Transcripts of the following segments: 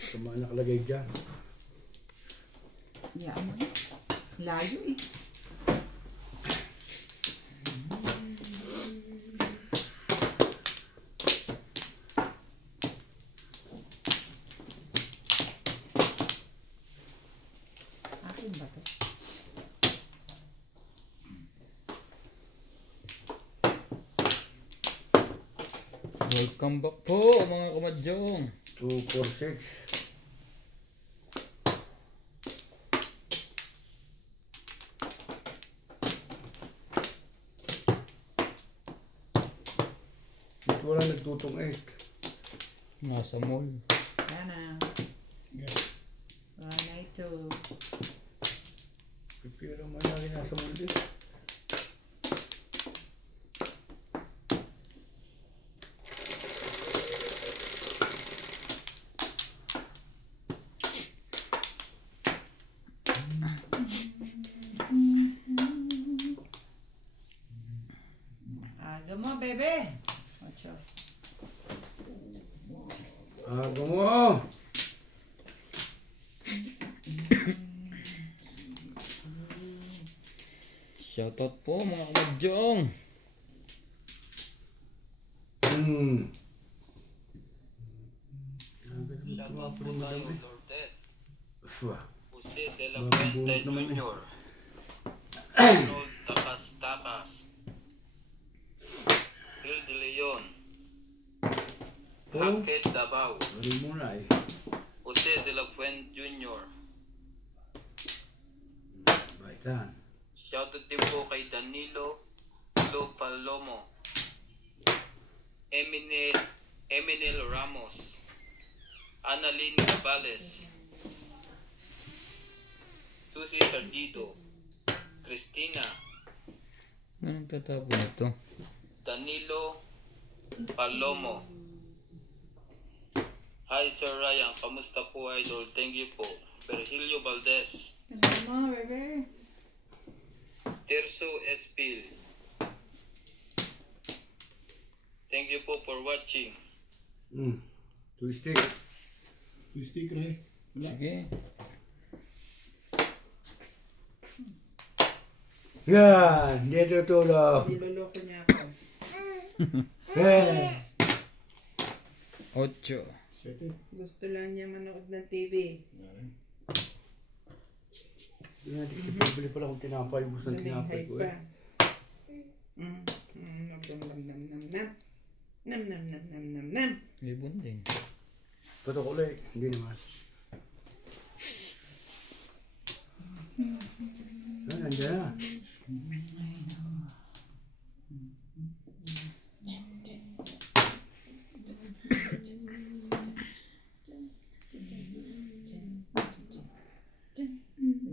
Tama nakalagay dyan. Yeah, mo. Layo eh. Akin ba to? Welcome back po mga kamadyong. 246. Ito wala nagtutong 8. Nasa mall. Yan na. Wala ito. Pipira man lagi nasa mall eh. Aga mo, bebe. Ocho. Aga mo! Shoutout po mga kamadyong. Shoutout po tayo Lourdes, Uswa. Jose de la Bagong Fuente bunot naman eh. Jr., Arnold Takas, Gil de Leon, Hakel Davao, Lari mo na eh. Jose de la Fuente Jr. Baitan. Shoutout din po kay Danilo Palomo, Eminel Ramos, Annalyn Cabales, Susie Sardito, Cristina, Anong tatapon ito? Danilo Palomo. Hi Sir Ryan, kamusta po idol? Thank you po. Virgilio Valdez, Aga mo, bebe. Terso Espil. Thank you po for watching. Twisting. Twisting rin. Sige. Yan! Dito tulog. Niloloko niya ako. Eh! 8. Sete. Gusto lang niya manood ng TV. Yan, di kasi bibili pala kung tinapay. Gusto ng tinapay Naminghay ko pa. eh. Nam nam nam nam nam nam. Nam nam nam nam nam nam. May bunding. Patok ulit. Hindi naman. Ah, nandiyan na.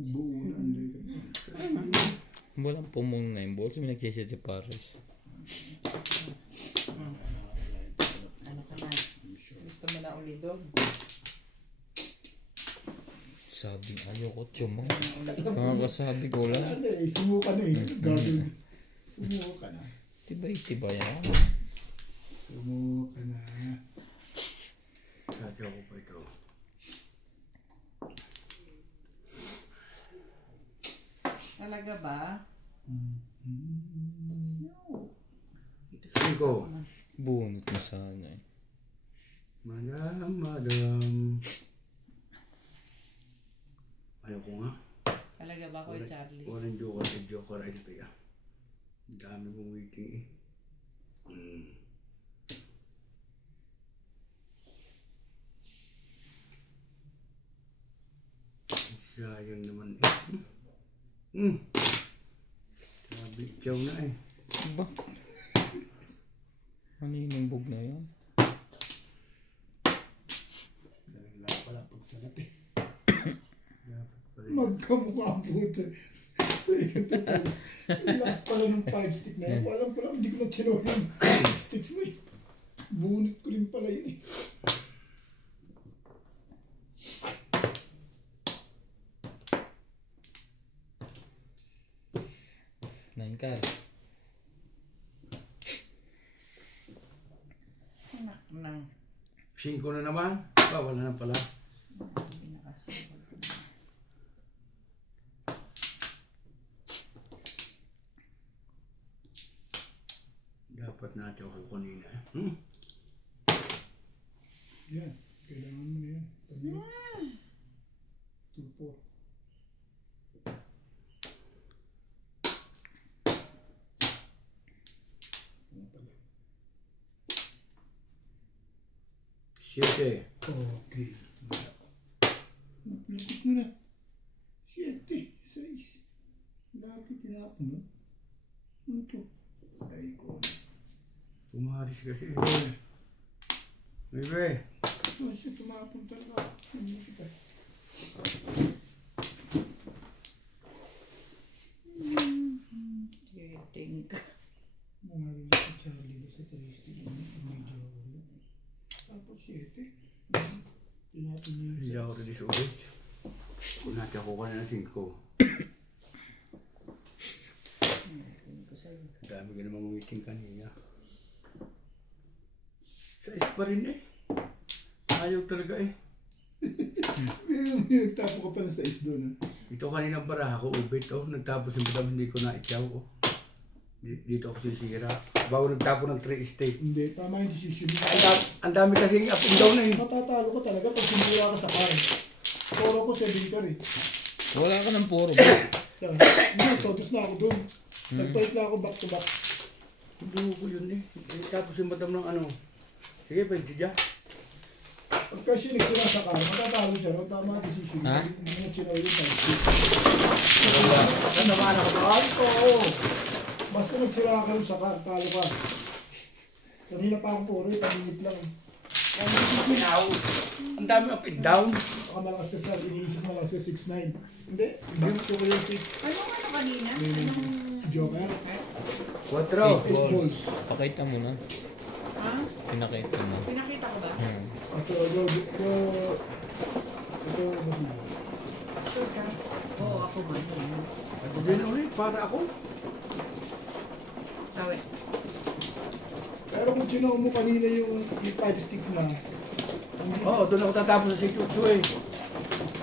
Buo na ang dito. Walang pumong 9 volts. May nagsisiti pares. Ano ka na? Gusto mo na ulidog? Sabing ayoko tsuma. Kakakasabi ko lang. Ano eh, sumuka na eh. Gagawin. Sumuka na. Tibay-tibay yan. Sumuka na. Sadya ko pa ito. Talaga ba? Cinco. Bunot na sana eh. Madam. Ayoko nga. Talaga ba ko, Charlie? Walang joker sa joker. Ay, ito yan. Ang dami mong waiting eh. Sayang naman eh. Sabi, ikaw na eh. Ba? Ano yung numbog na yan? Wala pala pagsalat eh. Dapat pala. Magkamukha ang puto. Relax pala ng 5 stick na yun. Alam pala, hindi ko na chino yung 6 sticks mo eh. Bunot ko rin pala yun eh. Nangkar. Anak na. 5 na naman. Wala na pala. Pinakasabot ko na. Dapat na-choke ako kanina. Yan. Kailangan mo na yan. Tulpo. Ano pala? 7. Okay. Napilipit mo na. 7, 6. Lagi tinapon, no? Ano to? Ay ko. Umaris kasi. Bebe. So, siya tumapon talaga. Ano kita? Think. Nangaroon si Charlie doon sa Tristy. Medyo ako. Tapos 7. Tinapon niya Hindi yung ako ready sa ulit. Kung natin ako ka na ng 5. Ko sa'yo. Dami ka namang meeting kanina. 6 pa rin eh. Ayaw talaga eh. Pero may nagtapo ka pa na sa is doon, ha? Ito kanina para ako ubit oh. Nagtapos yung madam hindi ko na-ityaw oh. Dito ako sisira. Bago nagtapo ng 3 state. Hindi, tama yung decision mo. Ang dami kasing up and down na eh. Matatalo ka talaga pag sinira ka sa car. Poro ko 7 ka eh. Wala ka ng puro. Hindi, todos na ako doon. Nagpalit lang ako back to back. Hindi ko yun eh. Tapos yung madam ng ano. Sige, 20 dyan. Pagka siya nagsira sa car, matatalo siya. No? Tama ang decision. Ha? Hindi mo sinaw yung time. Naman ako doon. Oo. Basta nagsira ka sa car, talo ka. Kanina pa akong puro, paminit lang. Ang dami up and down. Baka malakas ka sa, iniisip malakas ka 6'9". Hindi, back to yung 6. Ano kanina? Joker. 4. 8 balls. Pakita mo na. Ha? Pinakita mo. Pinakita ko ba? Ito, Sure ka? Oo, ako man. Ako din ulit, para ako. Sawi. pero kung sinaw mo kanina yung 5 stick na, Oo, doon ako tatapos sa Situtsu eh.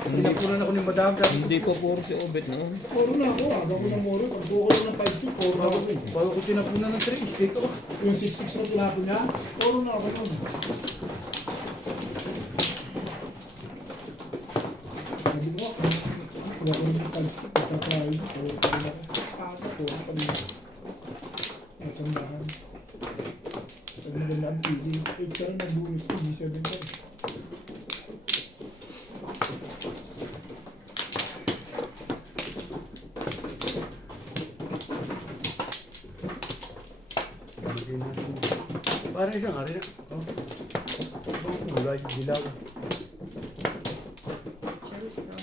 Pinapunan ako ni madam. Hindi pa puro si Obet noon. puro na ako, aga ko na moro. Pag buko ko ng 5 stick, puro na ako. Bago ko tinapunan ng 3 stick oh. Yung 6 sticks na tinapon niya, puro na ako nun. Sabi ko, wala ko ng 5 stick, pagkakain, puro pa rin ako. Puro pa rin ako. Natandahan. Pag maganda ang pili, 8 ka rin nagbuhit ko, 7 ka rin. Parang isang hari na. Oh. Wala yung dilaw. Cherries ka.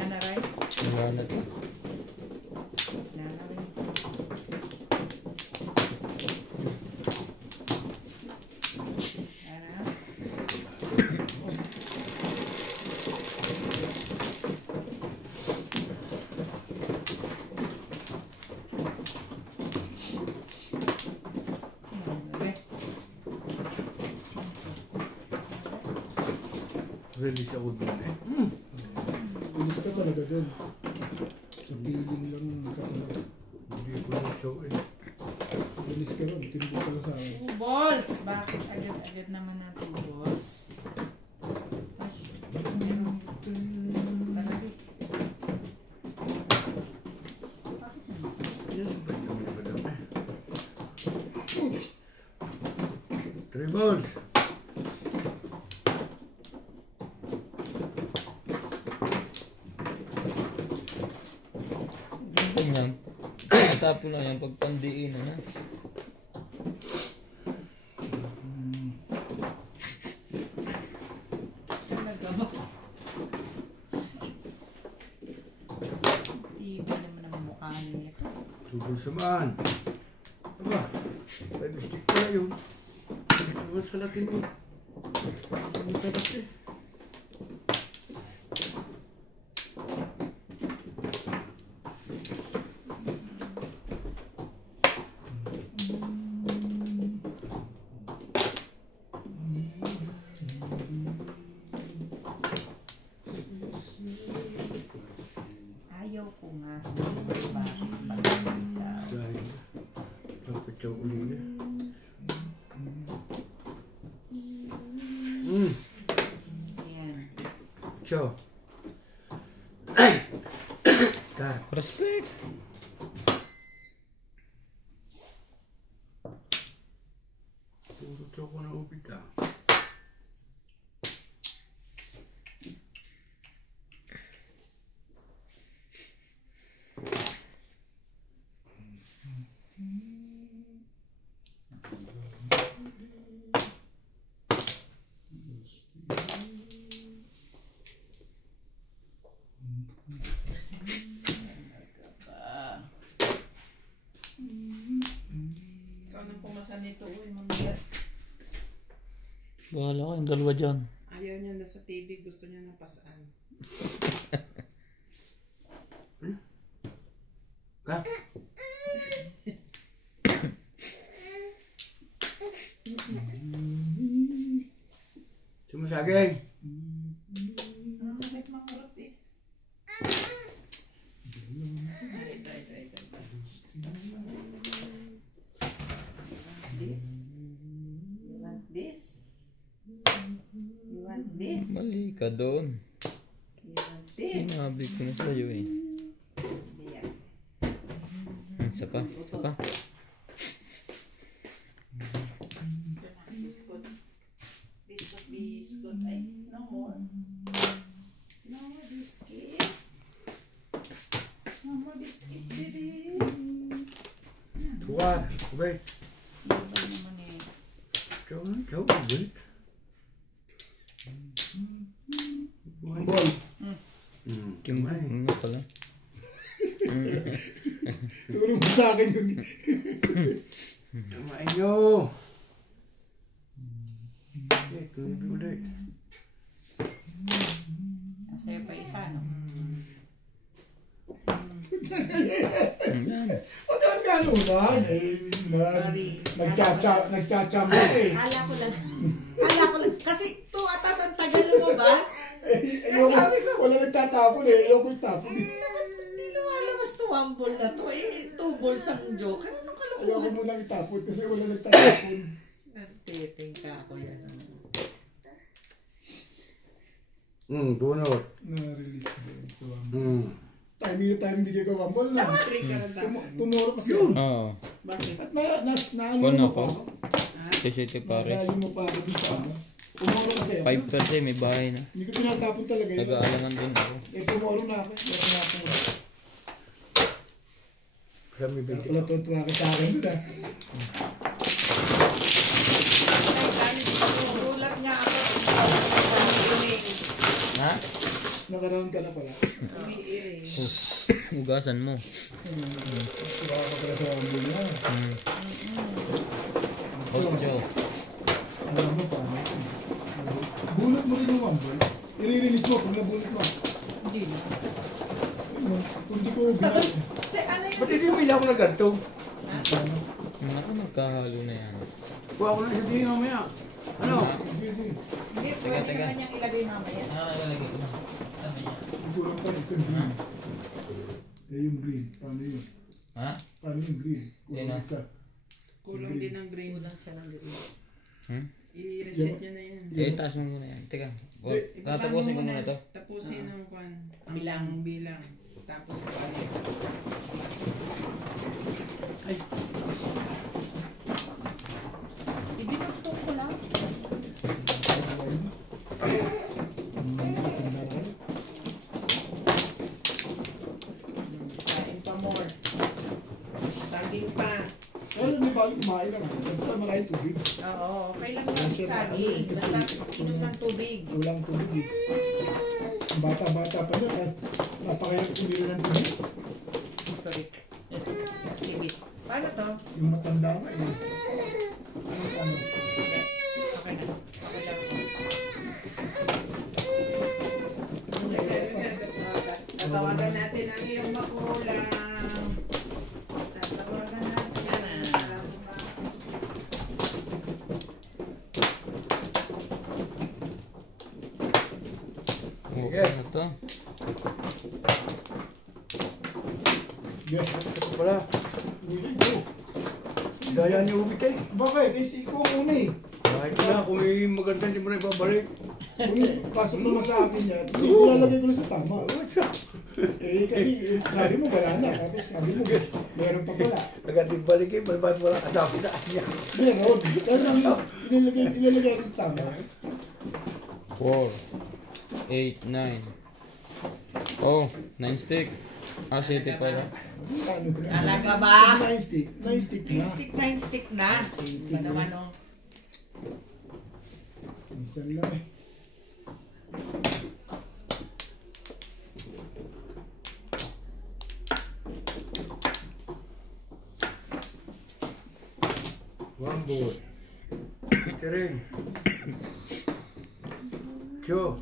Nanaray? Wala na to. Nanaray. Nanaray. Release ako doon eh. Inis ka talaga dun. Sa piling lang ka talaga. Hindi ko na show eh. Inis ka rin, tinubok ka lang sa akin. 2 balls! Bakit agad-agad naman na 2 balls? Ay, meron. Talaga. Bakit naman? Yan, bait naman yung madam eh. 3 balls. Ganyan. Tapo lang yan pag pandiin na. Talaga ba? Iba naman ang mukha niya ito. Tugol samaan. Aba, 5 stick pala yun. Tugol sa latin mo. Ang sarap eh. Chow ulit. Ayan. Chow. Car. Respect. Puro chow ko na upit ah. Ikaw nang pumasan nito, uy, mamaya. Bahala ka yung dalawa dyan. Ayaw niya na sa TV, gusto niya ng pasaan. Ka? Sumasagay. Ang sakit mangrot eh. Ay. You want this? You want this? Mali ka doon. You want this? Sinabi ko na sa'yo eh. Yan. Isa pa. Biscuit. Biscuit. Ay, no more. No more biscuit. No more biscuit, baby. Tuwa. Wait. Ano ba naman eh? Chow ulit. Ball. Kamay. Ano pala? Siguro mo sa akin yun. Kamay nyo. Tuloy ulit. Masaya pa isa, no? Yan. O dapat ka naman. Sorry. Nagchachamba eh. Kala ko lang. Kasi 2 atas ang tagal lumabas. Wala nagtatapon eh. Ayoko itapon eh. Hindi lumalabas to 1 ball na to. 2 balls ang joke. Anong Ayoko kalokohan? mo lang itapon kasi wala nagtatapon. Nagtiting ka ako yan. Bunot. Na-release din. So, timing bigay ko 1 ball na. 3 ka na dapat. Tumuro kasi. Oo. Bakit? At naano Kung mo ako? pa ako. Sisiti pares. Naano mo pa ako dito ano. Tumuro kasi ako. 5% may bahay na. Hindi ko tinatapon talaga yun. Nag-aalangan din ako. Tumuro na ako. Kaya tinapon ko. Kami Kaya bigyan. pala tuwa ka sa akin doon ah. Gulat nga ako. Ha? Nakaroon ka na pala. Umiiris. Hugasan mo. Tuwa ka pala sa ambul na. Ocho. Alam mo pa. Bunot mo rin yung ambul. I-release mo pag nabunot mo. Hindi na. Kung di ko binat. Ano yun? Ba't hindi mo ilaw ko na ganito? Naku, magkahalo na yan. Kuha ko na sa tingin mamaya. Ano? Sige, sige. Hindi, pwede naman niyang ilagay mamaya. Ilalagay ko. Sabi niya. Kulang pa isang green. Eh yung green. Paano yun? Ha? Paano yung green? Yan ah. Isa. Kulang din ng green. Kulang siya ng green. I-reset nyo na yan. Eh, taas mo muna yan. Teka. Tatapusin ko muna to. Tapusin ang kwan. Ang Bilang. bilang. Tapos palit. Idinugtong ko lang. Kain pa more. Saging pa. Pero di ba kumain na nga. Basta maraming tubig. Oo, okay lang yung saging. Basta inom ng tubig. Walang tubig eh. Ang bata-bata pa niya. Napakayang kumira ng tubig. Correct. Tibit. Paano to? Yung matanda nga eh. Ano? Hindi. Okay na. Okay lang. Tatawagan natin ang iyong magulang. Tatawagan natin. Okay. Ano to? Yes. Ito pala. Go. Daya niya ubit eh. Bakit? Eh, si Iko muna eh. Kahit na, kung may maganda, hindi mo na ibabalik. Kung pasok naman sa akin yan, ilalagay ko na sa tama. Eh, kasi sabi mo wala na. Tapos sabi mo, meron pa pala. Agad ibalik eh, balbat wala kasama na niya. Meron. Pero ilalagay ko sa tama. 4, 8, 9. Oh, 9 stick. Ah, 7 pala. Talaga ba? 9 stick. 9 stick na. 9 stick na. Ba naman oh. Isa lang eh. One board. Tiring. Two.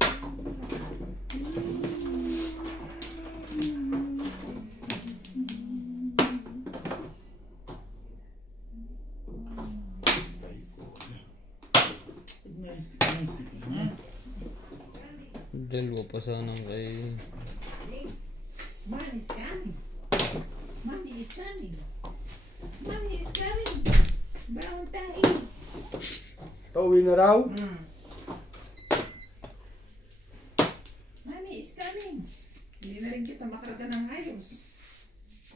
Dalawa pa sana kay... Mommy is coming. Mommy is coming. Mommy is coming. Brown tayo. Pauwi na raw. Mommy is coming. Hindi na rin kita makarga ng ayos.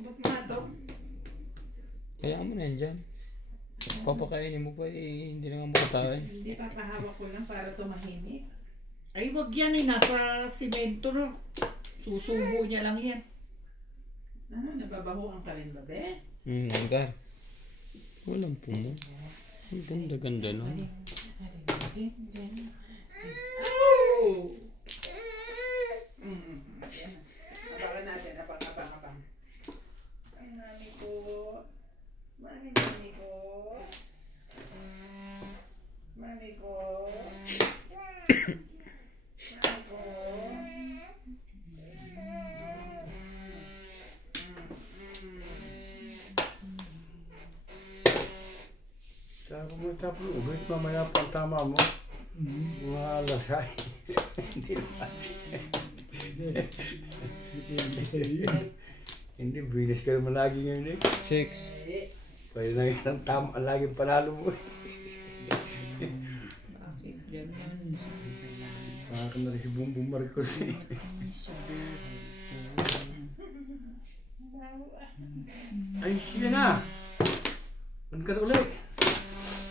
Ba't mga to? Kaya mo na yan dyan. Papakainin mo pa eh, hindi na nga makatayin. Hindi pa kahawak ko lang para tumahimik. Ay, wag yan eh. Nasa simento no. Susubo niya lang yan. Ano, nababahuan ka rin ba, be? Nanggar. Walang pumo. Ang ganda-ganda no. Oh! Abangan natin, abang. Ang mami ko. Mami ko. Mami ko. Sabi mo tapos ubit mamaya pang tama mo. Mga alasay. Hindi naman. Hindi, bilis ka naman lagi ngayon eh. 6. Pwede na yun ang tama, laging panalo mo. Bakit ganun? Parang na rin si Bumbum Marcos eh. Ay, siya na! Ano ka na ulit?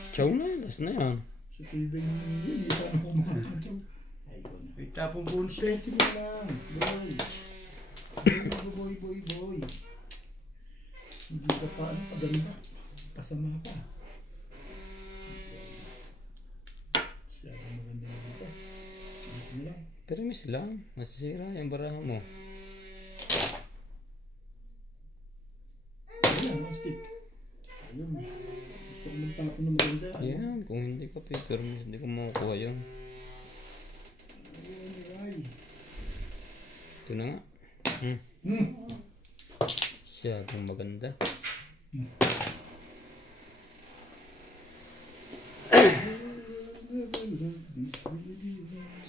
Chow na, last na yan. Sa tibig mo hindi pa ako makakataw. Ay, ko na. Itapong bullshit. Pwede mo lang, boy. Hindi ka pa ano, paganda. Pasama ka. Siya ang maganda na dito. Ano lang. Pero miss lang, nasisira yung baraha mo. Ayan, ang stick. Ayun. Gusto ko magtapon na maganda. Yan, kung hindi ka paper miss, hindi ko makukuha yun. Ay. Ito na nga. Siya kung maganda.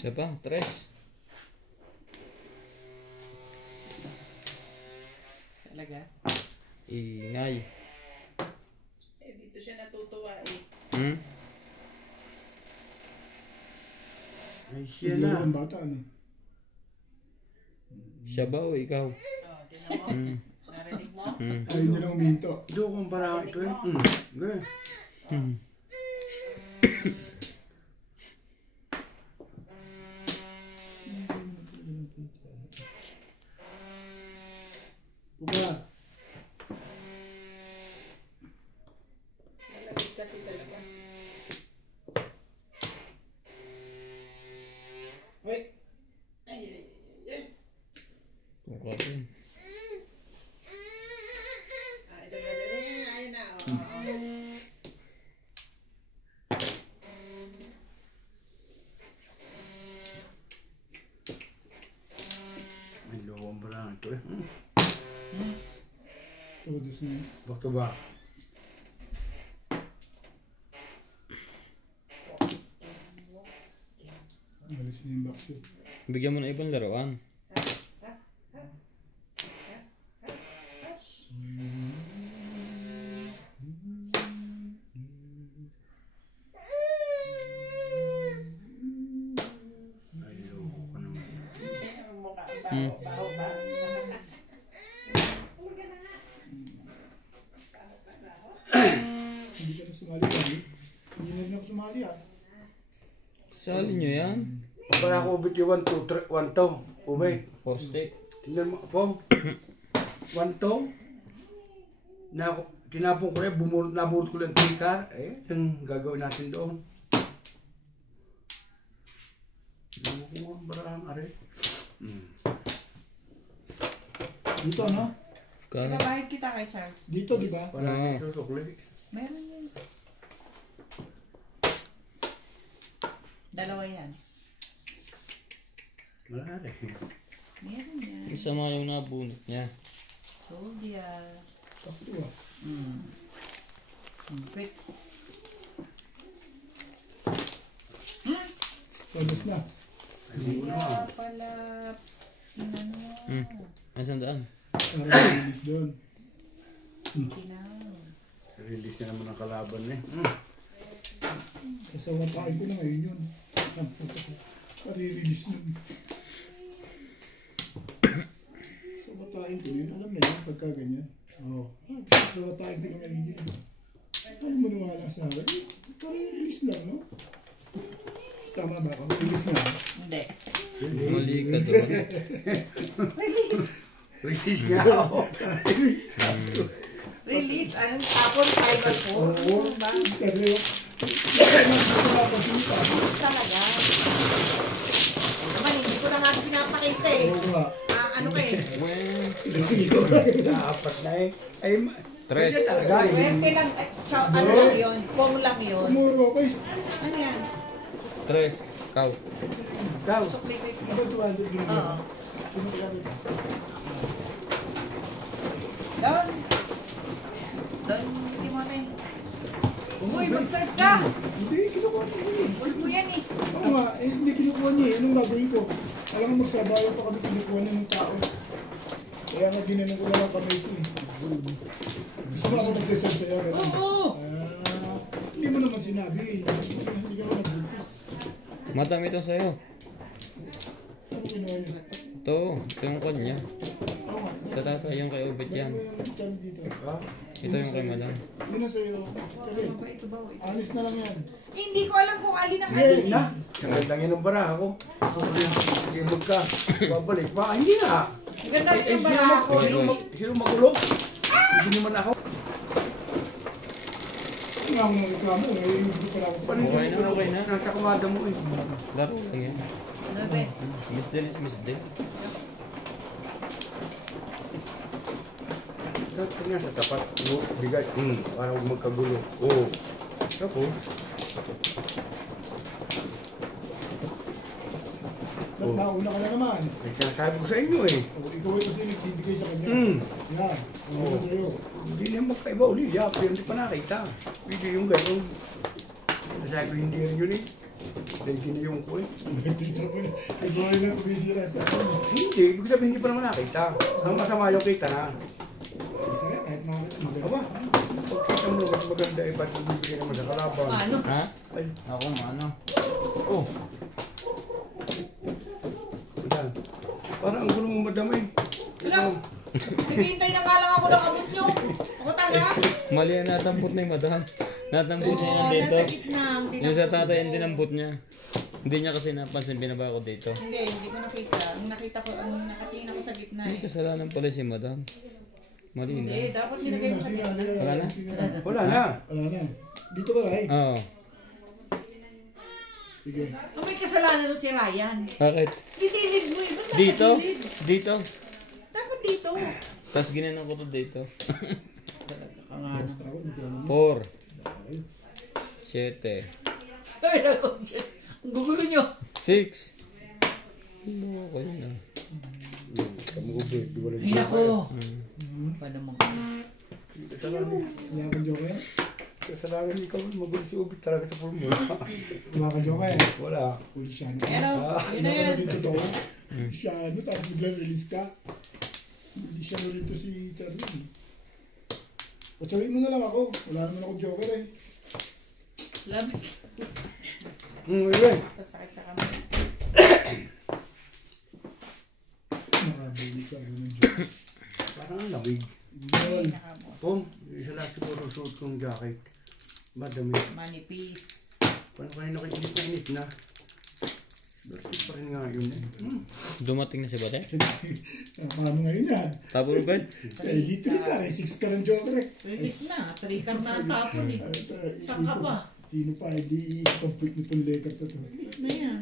Siya pa, 3. Talaga? Ingay. Eh, dito siya natutuwa eh. Ay, siya Laro na. ang bata, ano? Siya ba o ikaw? Oh, tinan mo. Narinig mo? Ayaw niya lang uminto. Ito kung parang ito yun. Ganun. Puga. Nalagay kasi sa labas. Wait. Ay. Buka din. Ayun na. Oh. Ay, lowang parang ito eh. Todos na. Back to back. Alis na yung backshot. Bigyan mo na ibang laruan. Baho ba? Hindi ka na sumali kami. Hindi na rin ako sumali ah. Sali nyo yan. Para ako ubit yung 1, 2, 3, 1 to. Ubit. 4 stick. Tingnan mo ako. 1 to. Na ako, tinapon ko rin, naburot ko lang yung car. Eh, yung gagawin natin doon. Ano ko nga, barang are. Dito no? Kaya. Ibabahid kita kay Charles. Dito di ba? Para susukli. Meron yun. Dalawa yan. Wala rin. Meron yan. Isa mga yung nabunot niya. Sold yan. Sakto ah. Quick. Pabos na. Kaya pala, inano, Asan daan? Para release doon. kinang. Release na naman ang kalaban eh. Kasawatain ko na ngayon yun. Kare-release nun. Sawatain ko yun. Alam na yun pagka ganyan. Oo. Sawatain ko na ngayon yun. Ayaw mo nawala sa akin. Kare-release lang, no? Tama ba ako? Release nga. Hindi. Mali ka doon. Release nga ako. Release, anong tapon, fiber po. Oo. Ba? Kare. Release talaga. Naman, hindi ko na nga pinapakita eh. Oo nga. Ano kayo? Dapat na eh. Ay, Tres. kanya talaga eh. Swerte lang, ano lang yun, pong lang yun. Muro ko. Ano yan? 3. Kau. Ikaw. Sukli ko yun. Ito 200 din. Oo. Sunod ka dito. Doon. Doon, Timothy. Uy, mag-serve ka! Hindi, kinukuha niya yun eh. Uy mo yan eh. Oo nga, eh, hindi kinukuha niya eh. Anong gagawin ko? Alam ko magsabayan pa kami kinukuha na ng tao. Kaya nga ginanong ko na lang kamay ko eh. Gusto mo ako nagsasab sa'yo? Oo! Hindi mo naman sinabi eh. Hindi ka naman nagbulpis. Madami ito sa'yo. Ano kinuha niya? Ito yung kanya. Oo nga. Sa tatay yung kay Obet yan. Ano yung kami dito? Ha? Ito yung kay madam. Yun ang sa'yo. Kali, Ano ba ito ba? Ito? alis na lang yan. Hindi ko alam kung alin ang Sige, alin. Na. Sagad lang yan ang bara ako. Sige magka. Babalik pa. Hindi na. Ang ganda rin yung sino barako. sino magulo? Hindi naman ako. Hindi nga ako nang reklamo. Hindi pa ako. Okay na, okay na. Nasa kumada mo eh. Laro. Tingin. Ano ba? Miss Del is Miss Del. Tingnan sa tapat. Bigay. Para huwag magkagulo. Oo. Tapos. Ba't nauna ka na naman? May sinasabi ko sa inyo eh. O, ikaw ay kasi nagbibigay sa kanya. Yan. Ano ba sa'yo? Hindi na magkaiba uli. Yeah, pero hindi pa nakita. Hindi yung gano'n. Sabi ko hindi rin yun eh. Dahil ginayong ko eh. Dito mo na. Ikaw ay na kumisira sa akin. Hindi. Ibig sabihin hindi pa naman nakita. Ang masama yung kita na. Isa nga, kahit maganda. Aba, pagkita mo mas maganda eh. Ba't bibigay naman sa kalaban? Ano? Ha? Ay, Ako ano? Oh. wala. Parang ang gulo mo madamay. Wala. Naghihintay na nga lang ako ng abot nyo. Ako talaga. Mali ang natambot na yung madam. Natambot niya yan Oo, dito. nasa gitna. Hindi Yung sa na- tatay yung dinambot niya. Hindi niya kasi napansin binaba ko dito. Hindi ko nakita. Ang nakita ko, ang nakatingin ako sa gitna Hindi eh. kasalanan pala si madam. Mali Hindi, na. dapat nilagay mo sa gitna. Wala na? Wala na. Wala na. Dito ka, Ray. Oo. Sige. Ang may kasalanan nun si Ryan. Bakit? Gilid mo eh. Ba't nasa Dito? gilid? Dito. Dapat dito. Tapos ginanong ko to dito. Basta ako, hindi ka naman. 4. 7. Sabi na ko, Jess. Ang gugulo nyo. 6. Ano ko yun ah. Kamugubit. Wala Ay nako. Paano mo? Wala kang joke yan? Kasalanan ikaw. Magulo si Ubit talaga sa pulmo. Wala kang joke yan? Wala. Pulisyano. Ano? Yun na Ano ka yan. naging totoo? Pulisyano, tapos biglang release ka. Pulisyano rin to si Charlie. Patsawin mo na lang ako. Wala naman akong joker eh. Lamig. Yun. Pasakit sa kamay. nakabunod sa akin ng joke. Parang ang lamig. Yun. Nakabot. Pong, isa lang siguro suot kong jacket. Madami. Manipis. Paano kayo nakikinig na? Bakit pa rin nga yun eh. Dumating na si Bate? Paano ngayon yan? Tabo na ba? Eh, di 3 ka, 6 ka ng joker eh. Release na. 3 ka na tapon eh. Saan ka ba? Sino pa, hindi complete nitong letter to. Release na yan.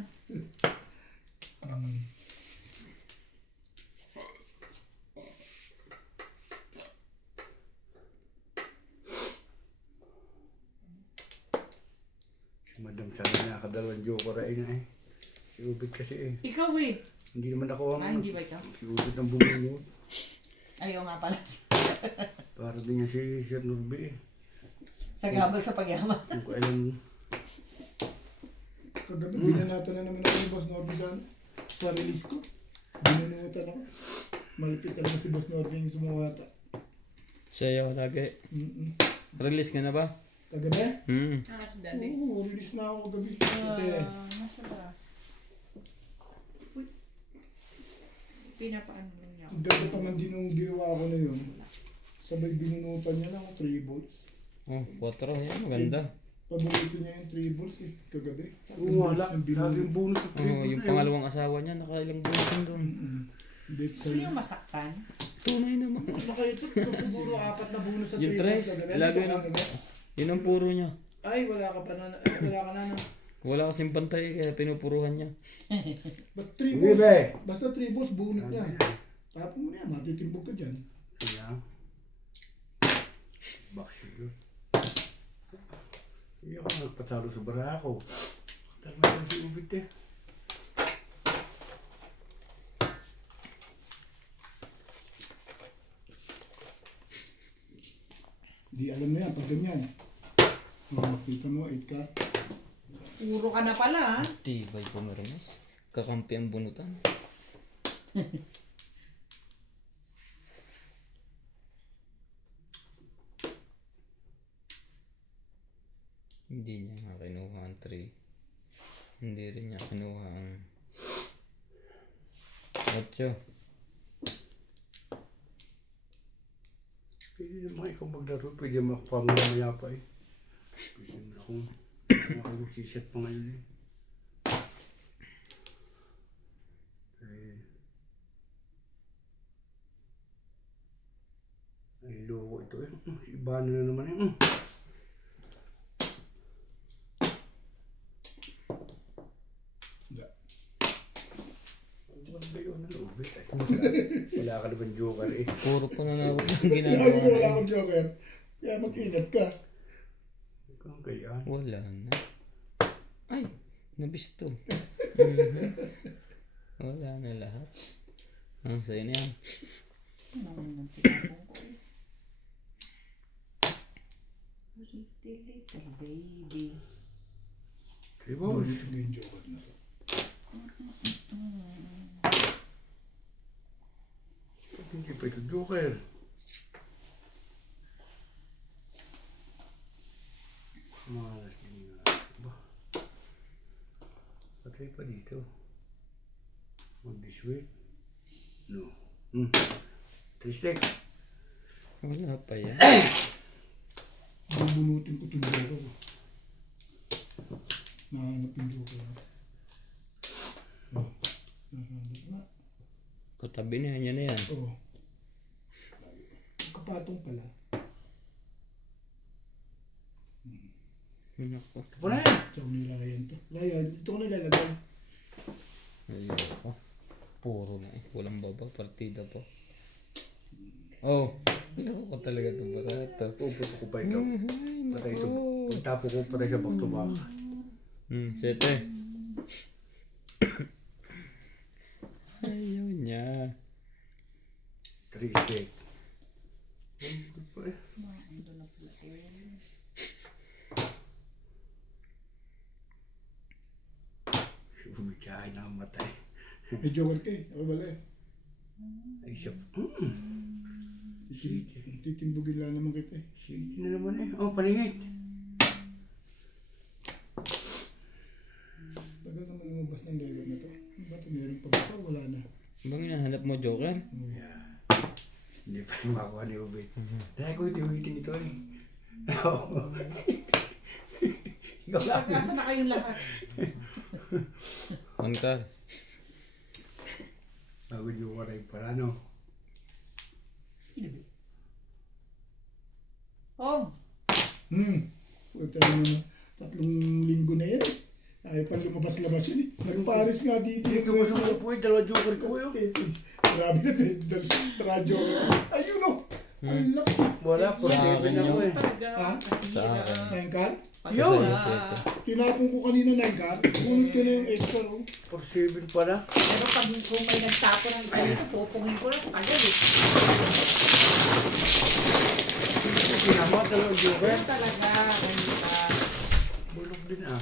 Si Madam sana nakadalawang joker ay na eh. Si Ubit kasi eh. Ikaw eh. Hindi naman ako ang... Hindi ba ikaw? Si Ubit ang bumili. Ayaw nga pala. Para din niya si Sir Nurbi eh. Sa gabal sa pagyaman. Kung kailan... Kagabi, binanatan na naman ako ni Boss Norby dyan sa release ko. Binunutan ako. Malipit talaga si Boss Norby yung sumawata. Sa'yo lagi. Release ka na ba? Kagabi? Ah, daddy. Oo, release na ako kagabi. Kasi, Nasa bras. Uy. Pinapaano niya. ang ganda pa man din yung ginawa ko na yun. Sabay binunutan niya lang ako 3 balls. Oh, 4. Yan, maganda. Paborito niya yung 3 balls eh, kagabi. Wala. Yung Lagi yung bonus sa Oh, yung pangalawang asawa niya, nakailang buwan doon. Bet sa Gusto niyo masaktan? Tunay naman. Ano kayo ito? Siguro 4 na bonus sa 3 Yung balls tres, kagabi. lagi Ano na. to, ano ba? Yun ang puro niya. Ay, wala ka pa na. Wala ka na. Wala kasing pantay kaya pinupuruhan niya. Ba't 3 Hindi balls? ba eh? Basta 3 balls, bunot niya. Tapon mo na yan, matitimbog ka dyan. Kaya... Bakit yun? Hindi ako nagpatalo sa barako. Talaga si Ubit eh. Di alam na yan, pag ganyan. Kita mo, 8 ka. Puro ka na pala ha? Tibay pumirmas. Kakampi ang bunutan. Hindi niya nga kinuha ang 3. Hindi rin niya kinuha ang 8. Pwede naman ikaw maglaro. Pwede makakuha mo mamaya pa eh. Pwede na akong... Pwede akong t-shirt pa ngayon eh. Ay, loko ito eh. Si Ibana na naman eh. Wala ka naman joker eh. Puro po na nawag ang Sinabi ginagawa ko wala na. akong joker. Kaya mag-ingat ka. Ikaw ang kayaan. Wala na. Ay, nabisto. Wala na lahat. Ang sa'yo na yan. Ano nang pinapong ko eh. Pretty little baby. Hey boss. Ito yung joker na to. Hindi pa ito joker. Malas din nga. Ba? Patay pa dito. Mag-diswait? No. Tristek. Wala pa yan. Bubunutin ko itong joker. Nahanap yung joker. Oh, nahanap na. Katabi na niya na yan. Oo. Kapatong pala. Nako. Ito na yan. Tsaka ni Ryan to. Ryan, dito ko nilalagay. Ayoko. Puro na eh. Walang baba. Partida po. Oh. Ayoko talaga ito barato. Puputo ko pa ito. Ay, Patay ito. nako. Pagtapo ko patay sa back-to-back. 7. Ayaw niya. Tristek. Ando na pala eh. Sumitsahin na ang matay. May joker ka eh. Ako bala eh. Ay siya. Titimbugin lang naman kita eh. Sweet na naman eh. Oh, palingit. Tagal naman lumabas ng legal na to. Ba't meron pa ba? Wala na. Bang hinahanap mo, Joker? Kumakuha ni Ubit. Dahil ko iti-uwitin ito eh. Ikaw lang. Pagkasa na kayong lahat. Angkar. Bago yung waray para no. Oh, Puta naman, 3 linggo na yan. Ay, pang lumabas-labas yun eh. Nag-Paris nga dito. Dito mo sa po yung dalawa joker ko yun. Grabe na din. Radyo. Ayun o. Ang lakas. Wala, for Sa 7 akin ako yun. eh. Ha? Sa akin. Nengkar? Yun! Tinapon ko kanina Nengkar. Kunod ko na yung extra o. For 7 pala. pero pag kung may nagtapo ng isa dito, pupungin ko na sa tagal eh. Kinama, dalawa joker. Yan talaga, kanina. Bulog din ah.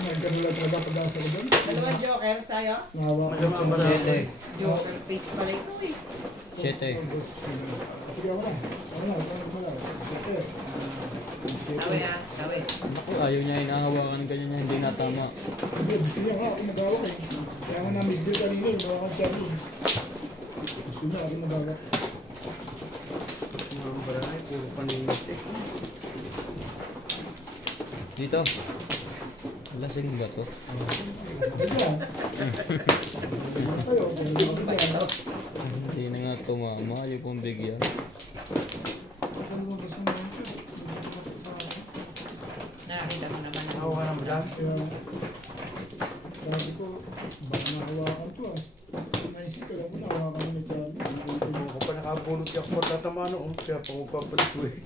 Nengkar na lang talaga pag-asa ko doon. Dalawang joker sa'yo. Nahawa ko. Masama ba na? Siyete. Joker face pala ito eh. Siyete. Sige ako na. Ako na. Ako na. Siyete. Sawi ha, sawi. Ako, ayaw niya inahawakan ganyan niya, hindi natama. Hindi, gusto niya nga ako nagawak eh. Kaya nga na-miss din kanina yung mga Charlie. Gusto niya ako nagawak. Mga baranay, puro paninit eh. Dito. Lasing ba to? Diyan. Kayo, kung ano ba? Hindi na nga tumama, ayaw kong bigyan. Ano ba gusto mo ito? Nakakita mo naman ako. Hawa ka na mo dyan. Kaya, sabi ko, baka nahawakan to ah. Naisip ko lang kung nahawakan mo ni Charlie. Ako pa nakabulot yung ako matatama noon. Kaya pa ko papalisuit.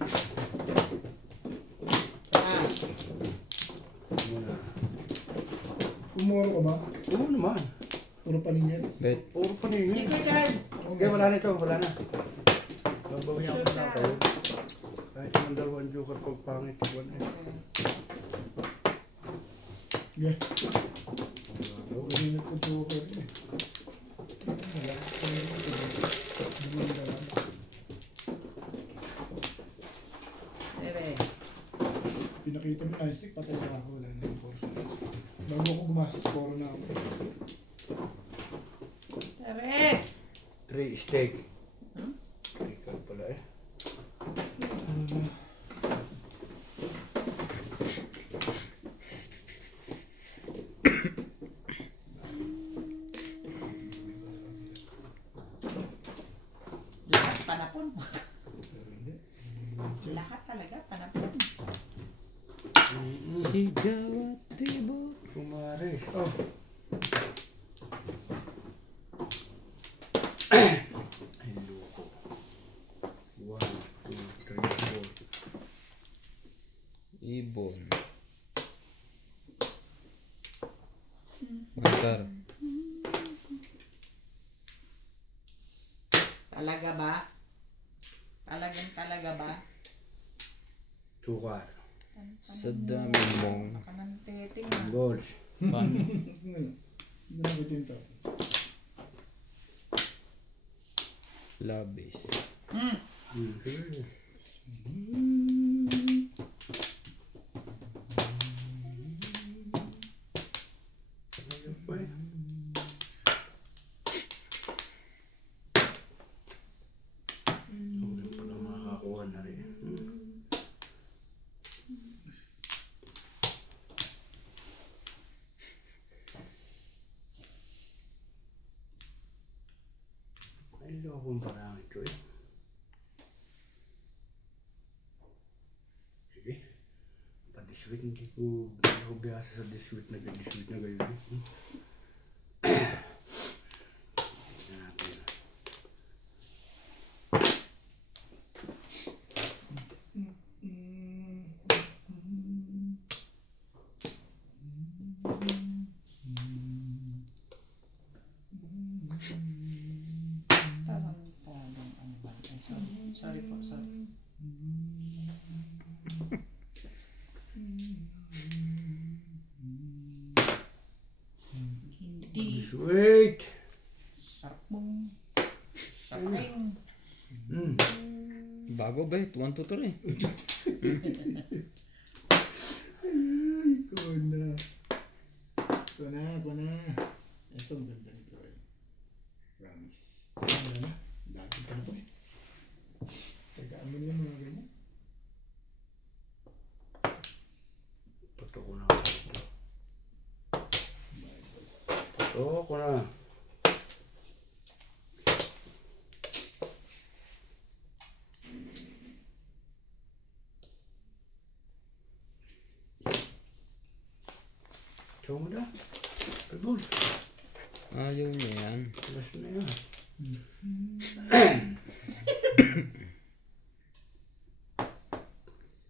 Ah, Umuro ka ba? Oo naman. Puro paninyan. Bet. Puro paninit. sige, Chard. Okay, wala na ito. Wala na. Babawihan ko Sure na ka. ako. Kahit yung dalawang joker pag pangit. Iwan eh. Sige. Paninyan ko po ko rin eh. Wala. Hindi na lang. Bebe. Pinakita mo na stick, patay ka ako. Wala na yung force. Bago ako gumastos, poro na ako. Teres! 3 steak. Hmm? Ikaw pala eh. Lahat panapon. Pero hindi. Lahat talaga panapon. Sigaw at tibo. Kumaris. Oh. Ay, loko. 1, 2, 3, 4. Ibon. Angkar. Talaga ba? Talaga ba? Sukar. Sa dami mong Kamanteting. Balls. pan. Hindi na kitinta. Labis. Sige. Ayun pa eh. Wala pa na makakakuha na rin. Ay, lokong parang ito eh. Sige. Pa-diswit, hindi ko biyasa sa diswit na ganyan. Tignan natin. Sorry po, sorry. Hindi. Diswit! Sarap mong. Saking. Bago bet. 1, 2, 3. Ito na. Ito, maganda nito eh. Promise. Ano na? Dati ka na po eh. Oo ko na. Ikaw mo na. Pagul. Ayaw niya yan. Alas na yan.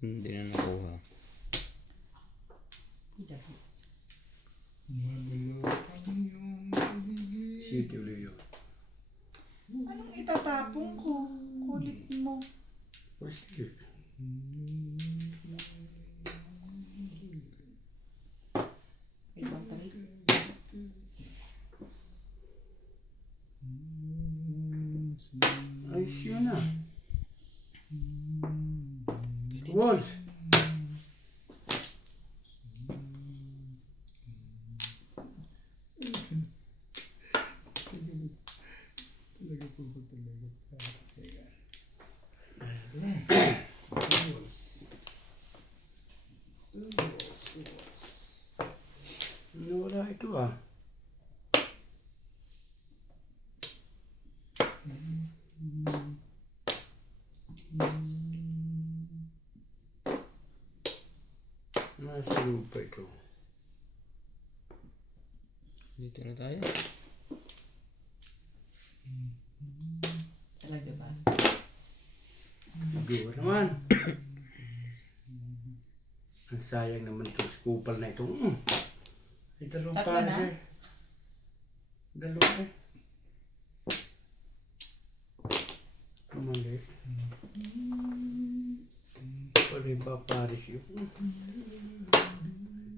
Hindi na nakuha. City ulit yun. Anong itatapong ko? Kulit mo. Plastic. Ibang talit. Ayos yun na. Walls. Talaga po ko talaga. Teka. Ito na. Tools. Wala ito ah. Nasa lupa ito. Dito na tayo. Talaga ba? Gawa naman. Ang sayang naman itong skupal na ito. Ay, dalawang Tatlo pares na? eh. Dalawa eh. Mali. Pwede ba pares yun?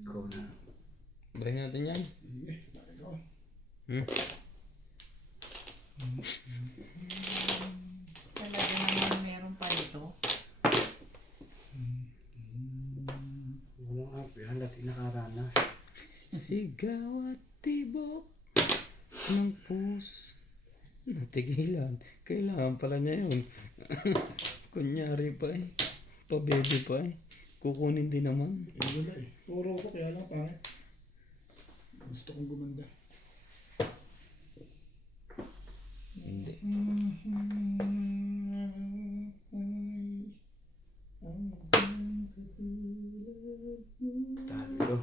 Ikaw na. Bring natin yan. Sige, bakit ko? Talaga naman meron pa ito. Walang api. Halat inakaranas. Sigaw at tibok ng pus. Natigilan. Kailangan pala niya yun. Kunyari pa eh. Pa-baby pa eh. Kukunin din naman. Wala eh. Puro ko kaya lang pangit. Gusto kong gumanda. Hindi. Talo ito.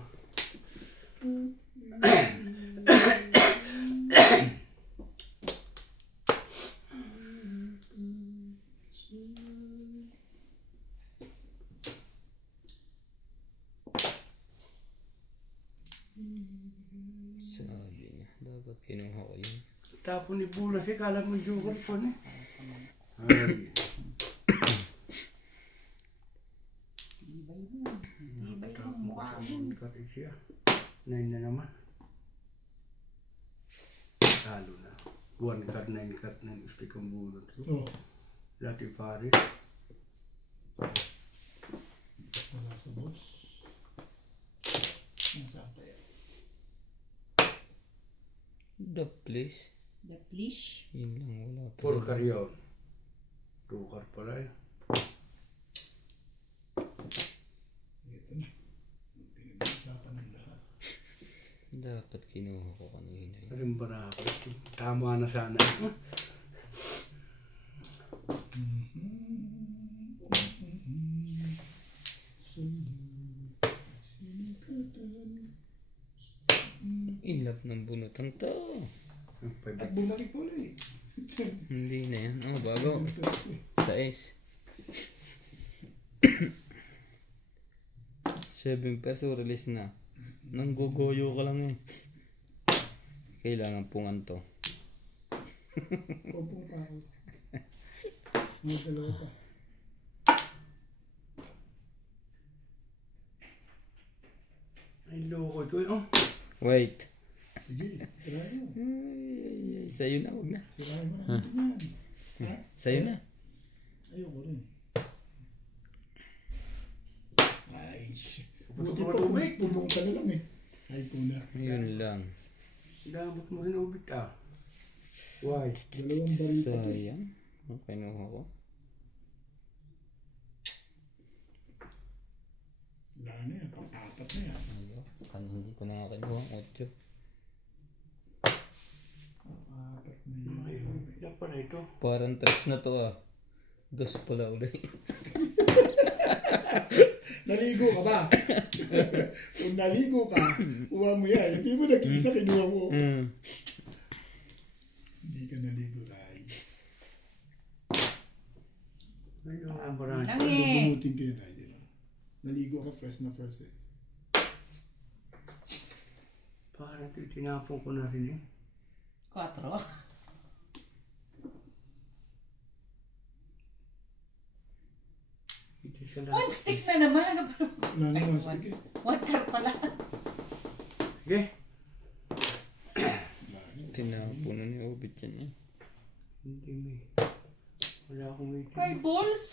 Sabi niya. Dapat kinuha ko yun. Tapon ni Bulas eh. Kala mo sugar po eh. Ay. Ibay mo. Ibay mo. Mukha mo. Kasi siya. 9 na naman. Talo na. 1 card, 9 card na gusto kong bunot. Oh, Lati Paris. wala sa boss. Nasaan tayo? The place. The please. Yun lang. Wala pa. 4 card yun. 2 card pala eh. Ito na. Pinag-usapan ng lahat. Dapat kinuha ko kanina yun. Rin ba na ako? Tama na sana. Ilap ng bunutan to. At bumalik mo na eh. Hindi na yan. Oh, bago. Sa S. 7 peso release na. Nanggugoyo ka lang eh. Kailangan pungan to. Kumpong pa ako. May dalawa pa. Ay, loko ito eh. Oh. Wait. Sige, try mo. Ay, sa'yo na, wag na. Sirahin mo na natin yan. Ha? Sa'yo na. Ayoko rin. Ay, shit. Puputok Buti ka pa, tubig. pulong ka na lang eh. Ay, tuna. Yun lang. Damot mo rin ubit ah. Why? Dalawang baril pa to. Sayang. Ang kinuha ko. Wala na yan, pang-apat na yan. Ayaw. Kanina ko na nga kinuha ang 8. pala ito. Parang tres na to ah. Dos pala ulit. Naligo ka ba? Kung naligo ka, kuha mo yan. Hindi mo nag-isa, kinuha mo. Hindi ka naligo, Ray. Ayun ang barahan. Bubunutin kayo, Ray. Di ba? Naligo ka, fresh na fresh eh. Parang tinapon ko na rin eh. 4. Ito siya One stick na naman. Ano ba? Wala Ay, naman, one. sige. One card pala. Sige. Tinapon na ni Obit yan eh. Hindi may. Wala akong may 5 balls?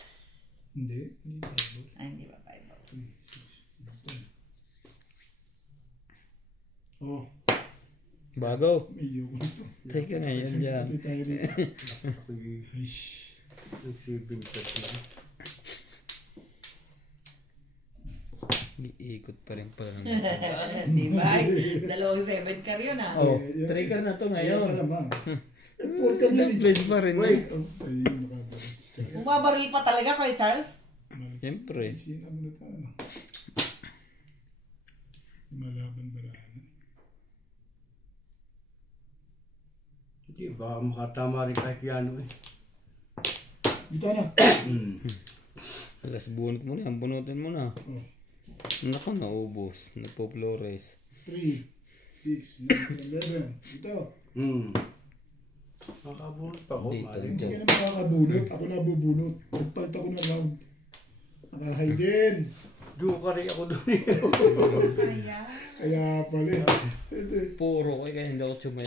Hindi, hindi tayo. Ay, hindi ba 5 balls? Oh, Bago. medyo ko nito. Teka na yan dyan. Ito tayo rin. ako'y Aish. nagsibing kasi. Iikot pa rin pala ng Di ba? Dalawang 7 card yun ah. Oh, Eh, trigger na to Ayan ngayon. ka naman. Eh, poor ka na rin. Place pa rin Wait. eh. Oh, ayun, nakabalis. Bumabaril pa talaga kay Charles? Siyempre. Sina mo na tayo, no? Malaban barahan. Hindi, baka makatama rin kahit yano eh. Dito na. Alas bunot mo na yan. Bunutin mo na. Oh. Naku, naubos. Nagpo-flores. 3, 6, 9, 11. Dito. Makabunot pa ako. Dito, Maling. Hindi ka na makakabunot. Ako na bubunot. Nagpalit ako ng round. Nakahay din. Duka rin ako doon eh. Kaya. Kaya pala. Ito. Puro ko kaya hindi ako chumaw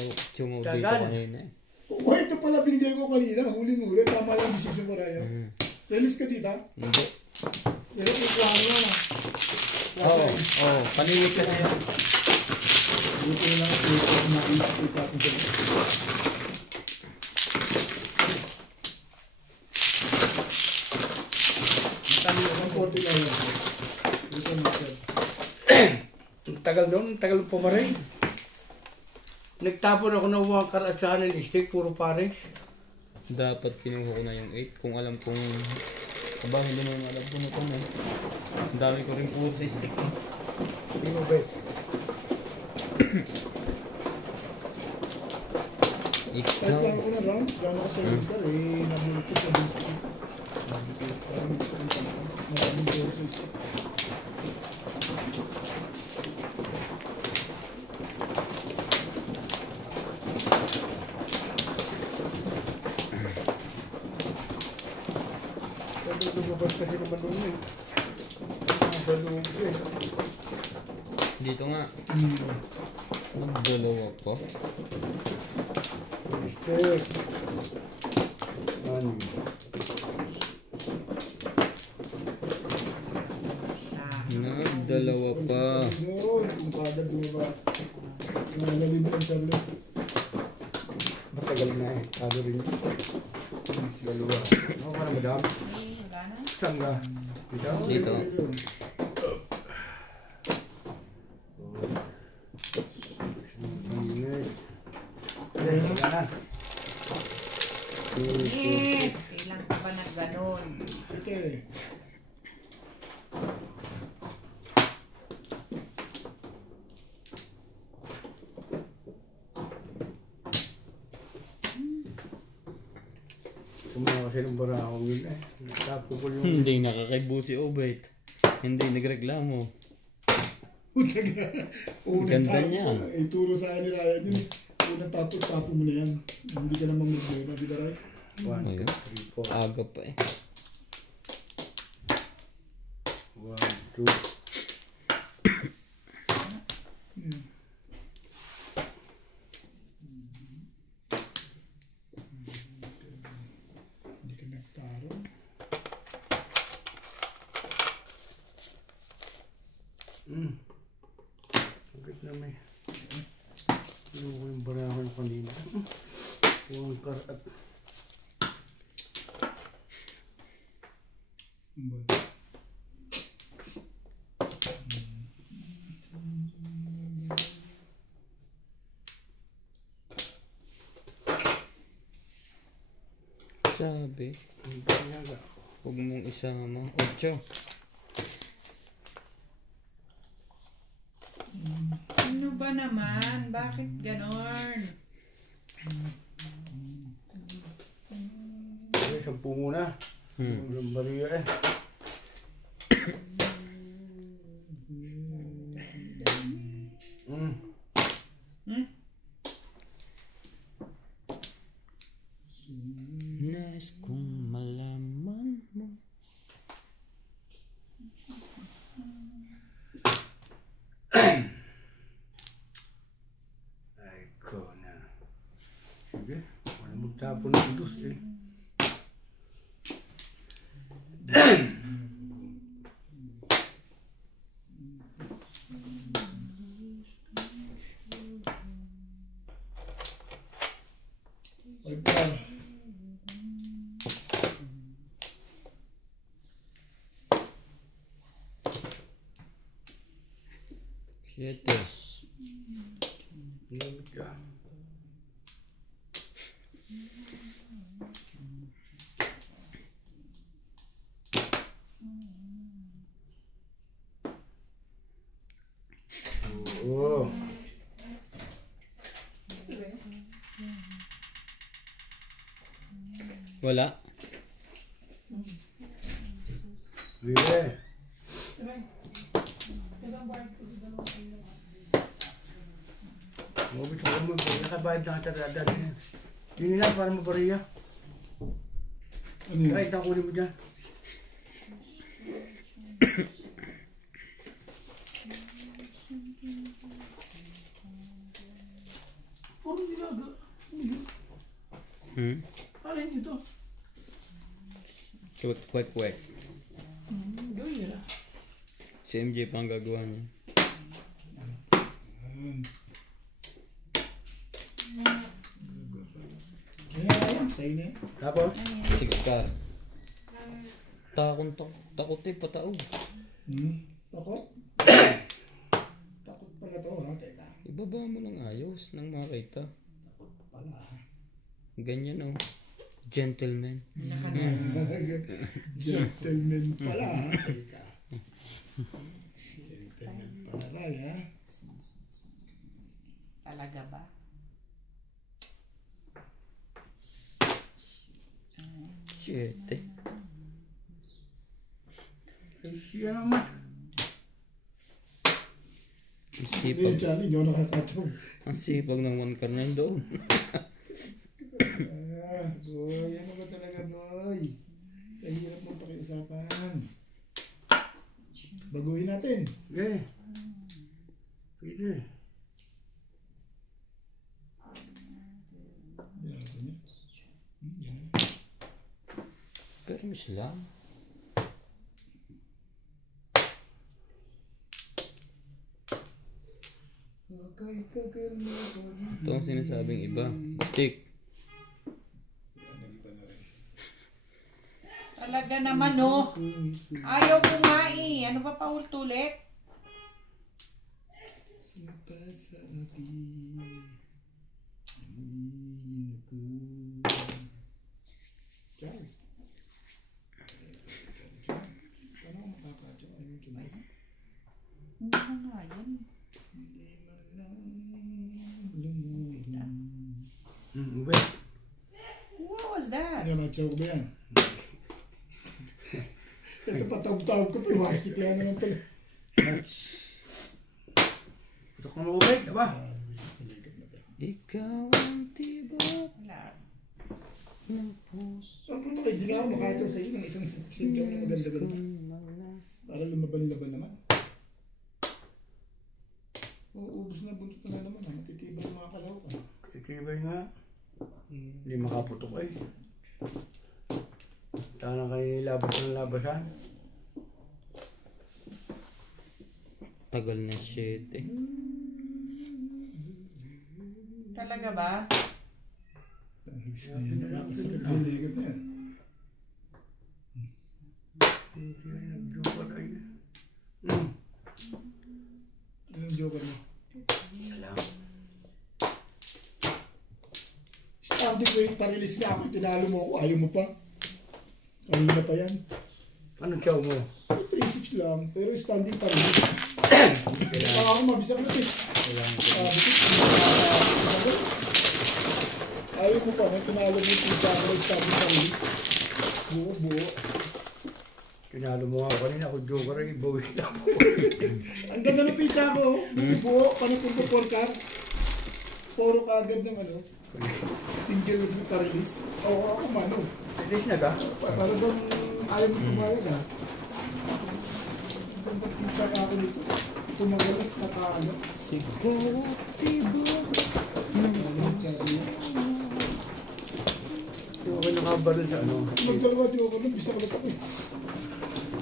dito Tagal. kanina eh. Oh, ito pala binigay ko kanina. Huling-huli. Tama lang decision ko, Raya. Release ka dito. Hindi. Pero ikuha mo na. Oo, palimit ka na yun. Dito na lang ako. Ito na isip ako sa ang konti na yun. Dito na siya. Ang tagal doon, ang tagal pumaray. Nagtapon ako ng mga karatsahan ng stick, puro pares. Dapat kinuha ko na yung 8 kung alam kong... Aba, hindi mo alam kung ito na eh. Ang dami ko rin puro sa stick eh. Hindi mo ba? Kahit Ikaw. lang ako na round, gano'n ako sa winter eh, nabulit ko sa biscuit. Maraming versus. Pero lumabas kasi naman doon eh. Nasa loob eh. Dito nga. Magdalawa ko. Stick. Ano? Nagdalawa pa. Doon, kung kada lumabas. Nangalib lang sa loob. Matagal na eh. Kado rin. Dalawa. Ako ka na madam. Ay, wala na. Saan ka? Dito? Dito. Yes! Kailan ka ba nagganon? Sige. Sumawa kasi ng barahong yun eh. Nagtapo ko yung... Hindi nakakaibo si Obet. Hindi nagreklamo. Unang Ganda tapo, niya. ituro sa akin ni Ryan yun. Unang tapo mo na yan. Hindi ka naman mag-blema, di ba, Ryan? 1, Ayun. 2, 3, 4. Aga pa eh. 1, 2. Hindi ka nagtaro. Bakit na may... Ano ko yung barahon kanina? Huwag karat. Sabi, huwag mong isama. 8. Ano ba naman? Bakit ganon? Okay, 10 muna. Walang bariya eh. Nais kong malaman mo. Ay ko na. Sige, wala magtapon ng dos eh. Ay, par. Siete. Gamit ka. Oo. Wala. Sige. Mabit ko mo, nakabayad lang ang tadadad. Yun lang para mabariya. Ano yun? Kahit ang kunin mo dyan. Puro nilaga. Alin ito? Kwek. Gawin na. Si MJ pa ang gagawa niya. Kaya sa'yo na yan. Tapos? 6 car. Takot eh, pataog. Takot? Takot pala to, ha? Teka. Ibaba mo ng ayos nang makita. Takot pala, ha? Ganyan oh. Gentleman. Gentleman pala, ha? Teka. Gentleman pala, Ray, ha? Talaga ba? Siete. Ay, siya naman. Ang Yung sipag. challenge, hindi ako nakakatong. Ang sipag ng 1 car 9 doon. Boy, ano ba talaga, boy? Kahirap mong pakiusapan. Baguhin natin. Sige. Pwede. Yan ako niya. Yan. Permis lang. Ito ang sinasabing iba. Stick. Talaga naman, no? Ayaw ko nga eh. Ano ba paulit-ulit? Hindi na nga yan. Ube. What was that? Ano, natsaw ba yan? Ito patawag-tawag ko, plastic lang naman pala. Putok na ube, aba. Ikaw ang tibok Wala. ng puso. So, puto kayo, di na ako makatsaw sa iyo ng isang sintyaw na maganda-ganda. Para lumaban-laban naman. Ubus na, buntot na naman. Matitibay yung mga kalaw ka. Titibay nga. Hindi makaputok eh. Tanang kayo labas ng labasan. Tagal na 7. Talaga ba? Tangis na yan, nakakasakit yung ligat na yan. Hindi na nag-joker ay. Anong joker mo? Isa lang. Static weight pa-release na ako, tinalo mo ako, ayaw mo pa. Kanina pa yan. Ano chow mo? 3-6 lang, pero standing pa-release. Baka ako mabisa ko na ito. Ayaw mo pa, tinalo mo yung pizza ko, standing pa-release. Buo. Tinalo mo nga kanina ako joker ay bawi na ako. Ang ganda ng pizza ko, buo, panipong po 4 car. Puro kagad ng ano, single pa-release. Oo, ako mano. Release na ka? Para bang ayaw mo pumayag ha. Ang ganda ng pizza ka ako nito. Tumagalit na kaano. Sigaw at tibok. Yung ako nakabaril sa ano. Magdalawa di ako nun, bisa ko lang ako eh.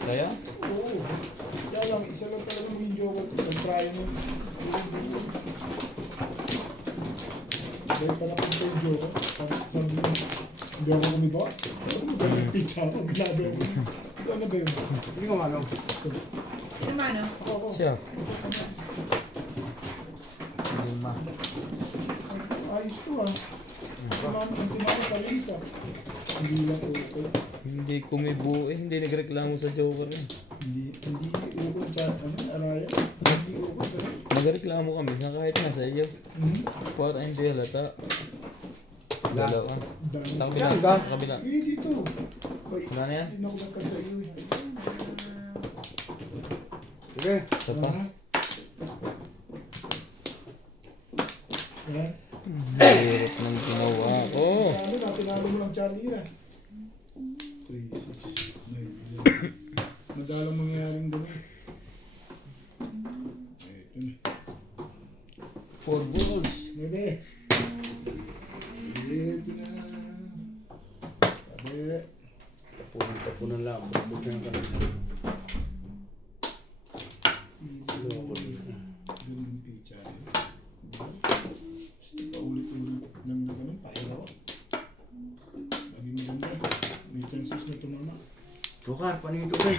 Kaya? Oo. Kaya lang, isa lang talaga maging joke ko. Nag-try mo. Dahil pa napunta yung joke ko. Sabi mo, hindi ako kumiba. Magdala yung pizza ako, minabi ako. Saan na ba yun? Hindi ko ano. Sino mano? Ako. Siya. Lima. Ayos to ah. Ang tinaka pa rin isa. Hindi lang okay. Hindi kumibo eh. Hindi nagreklamo sa Joker eh. Hindi ukol sa araya. Hindi ukol sa Nagreklamo kami na kahit nasa iyo. Para hindi halata. Dalawa. Sa kabila. Saan ka? Sa kabila. Eh, dito. Ay, Wala na yan? hindi na ako nagkag sa iyo. Sige. Isa pa. Yan. Hirap ng ginawa ko. Ano na, tinalo mo lang Charlie yun ah. 3, 6, 9, 11. Madalang mangyayaring doon. Ito na. 4 balls. Bebe. Ito na. Sabi. Tapunan lang. Bukbuk na ka na. Doon yung pizza. Basta paulit-ulit lang na ganun. Pahilaw. Lagi maganda. May chances na tumama. Joker, paano yung joker?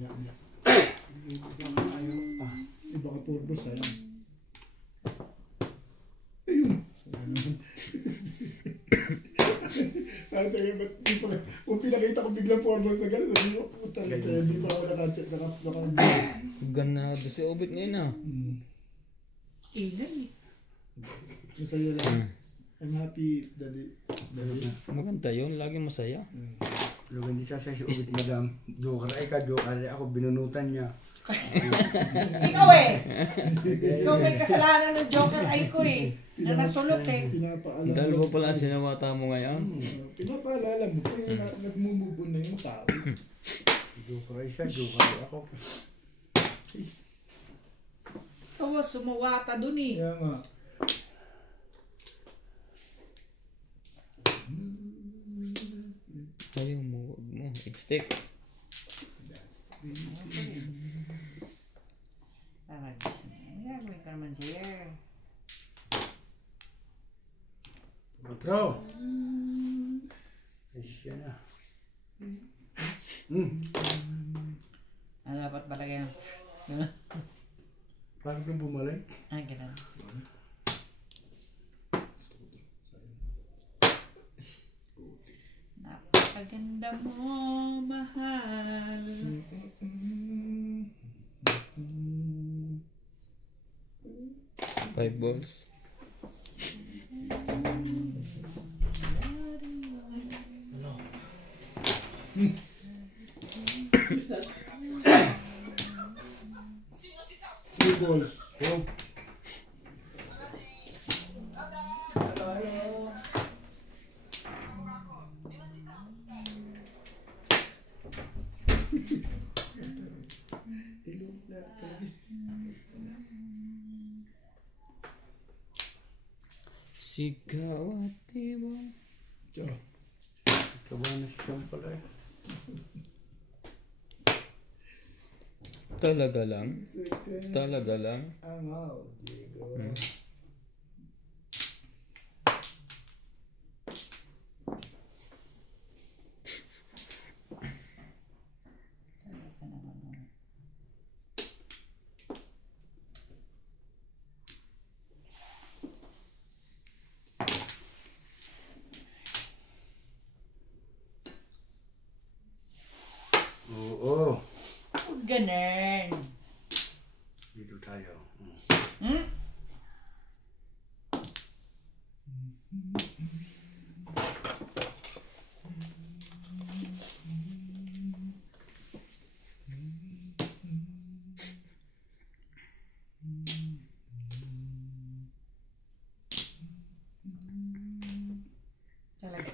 Yan. Iba ka purbo, sayang. Ayun. Sayang. Parang tayo, ba't di pa, kung pinakita ko biglang formal na gano'n, sabi ko, puta, hindi pa ako naka. Ganado si Obit ngayon ah. Ingay. Masaya lang. I'm happy, daddy. Maganda yun. Lagi masaya. Lugan di siya sa ulit madam. Joker ay ka, joker ay ako, binunutan niya. Ikaw eh! Ikaw may kasalanan ng Joker ay ko eh. Na nasulot eh. Pinapaalam. Dahil ba pala sinawata mo ngayon? Pinapaalala mo pa yung nagmumubon na yung tao. Joker ay siya, joker ay ako. Ikaw sumawata dun eh. Kaya nga. Ayaw mo, wag mo. Stick. Gagawin ka naman siya. Otro. Ay siya na. Ano dapat palagay mo? Parang kang bumalik. Ah, ganun. Napakaganda mo, mahal. 5 balls. Three balls. Go. Sigaw at tibok. Tiyo. Kaba na siya pala eh. Talaga lang? Second. Talaga lang? Ang out, Diego. Oo. Ganun. Dito tayo. Hmm? Talaga.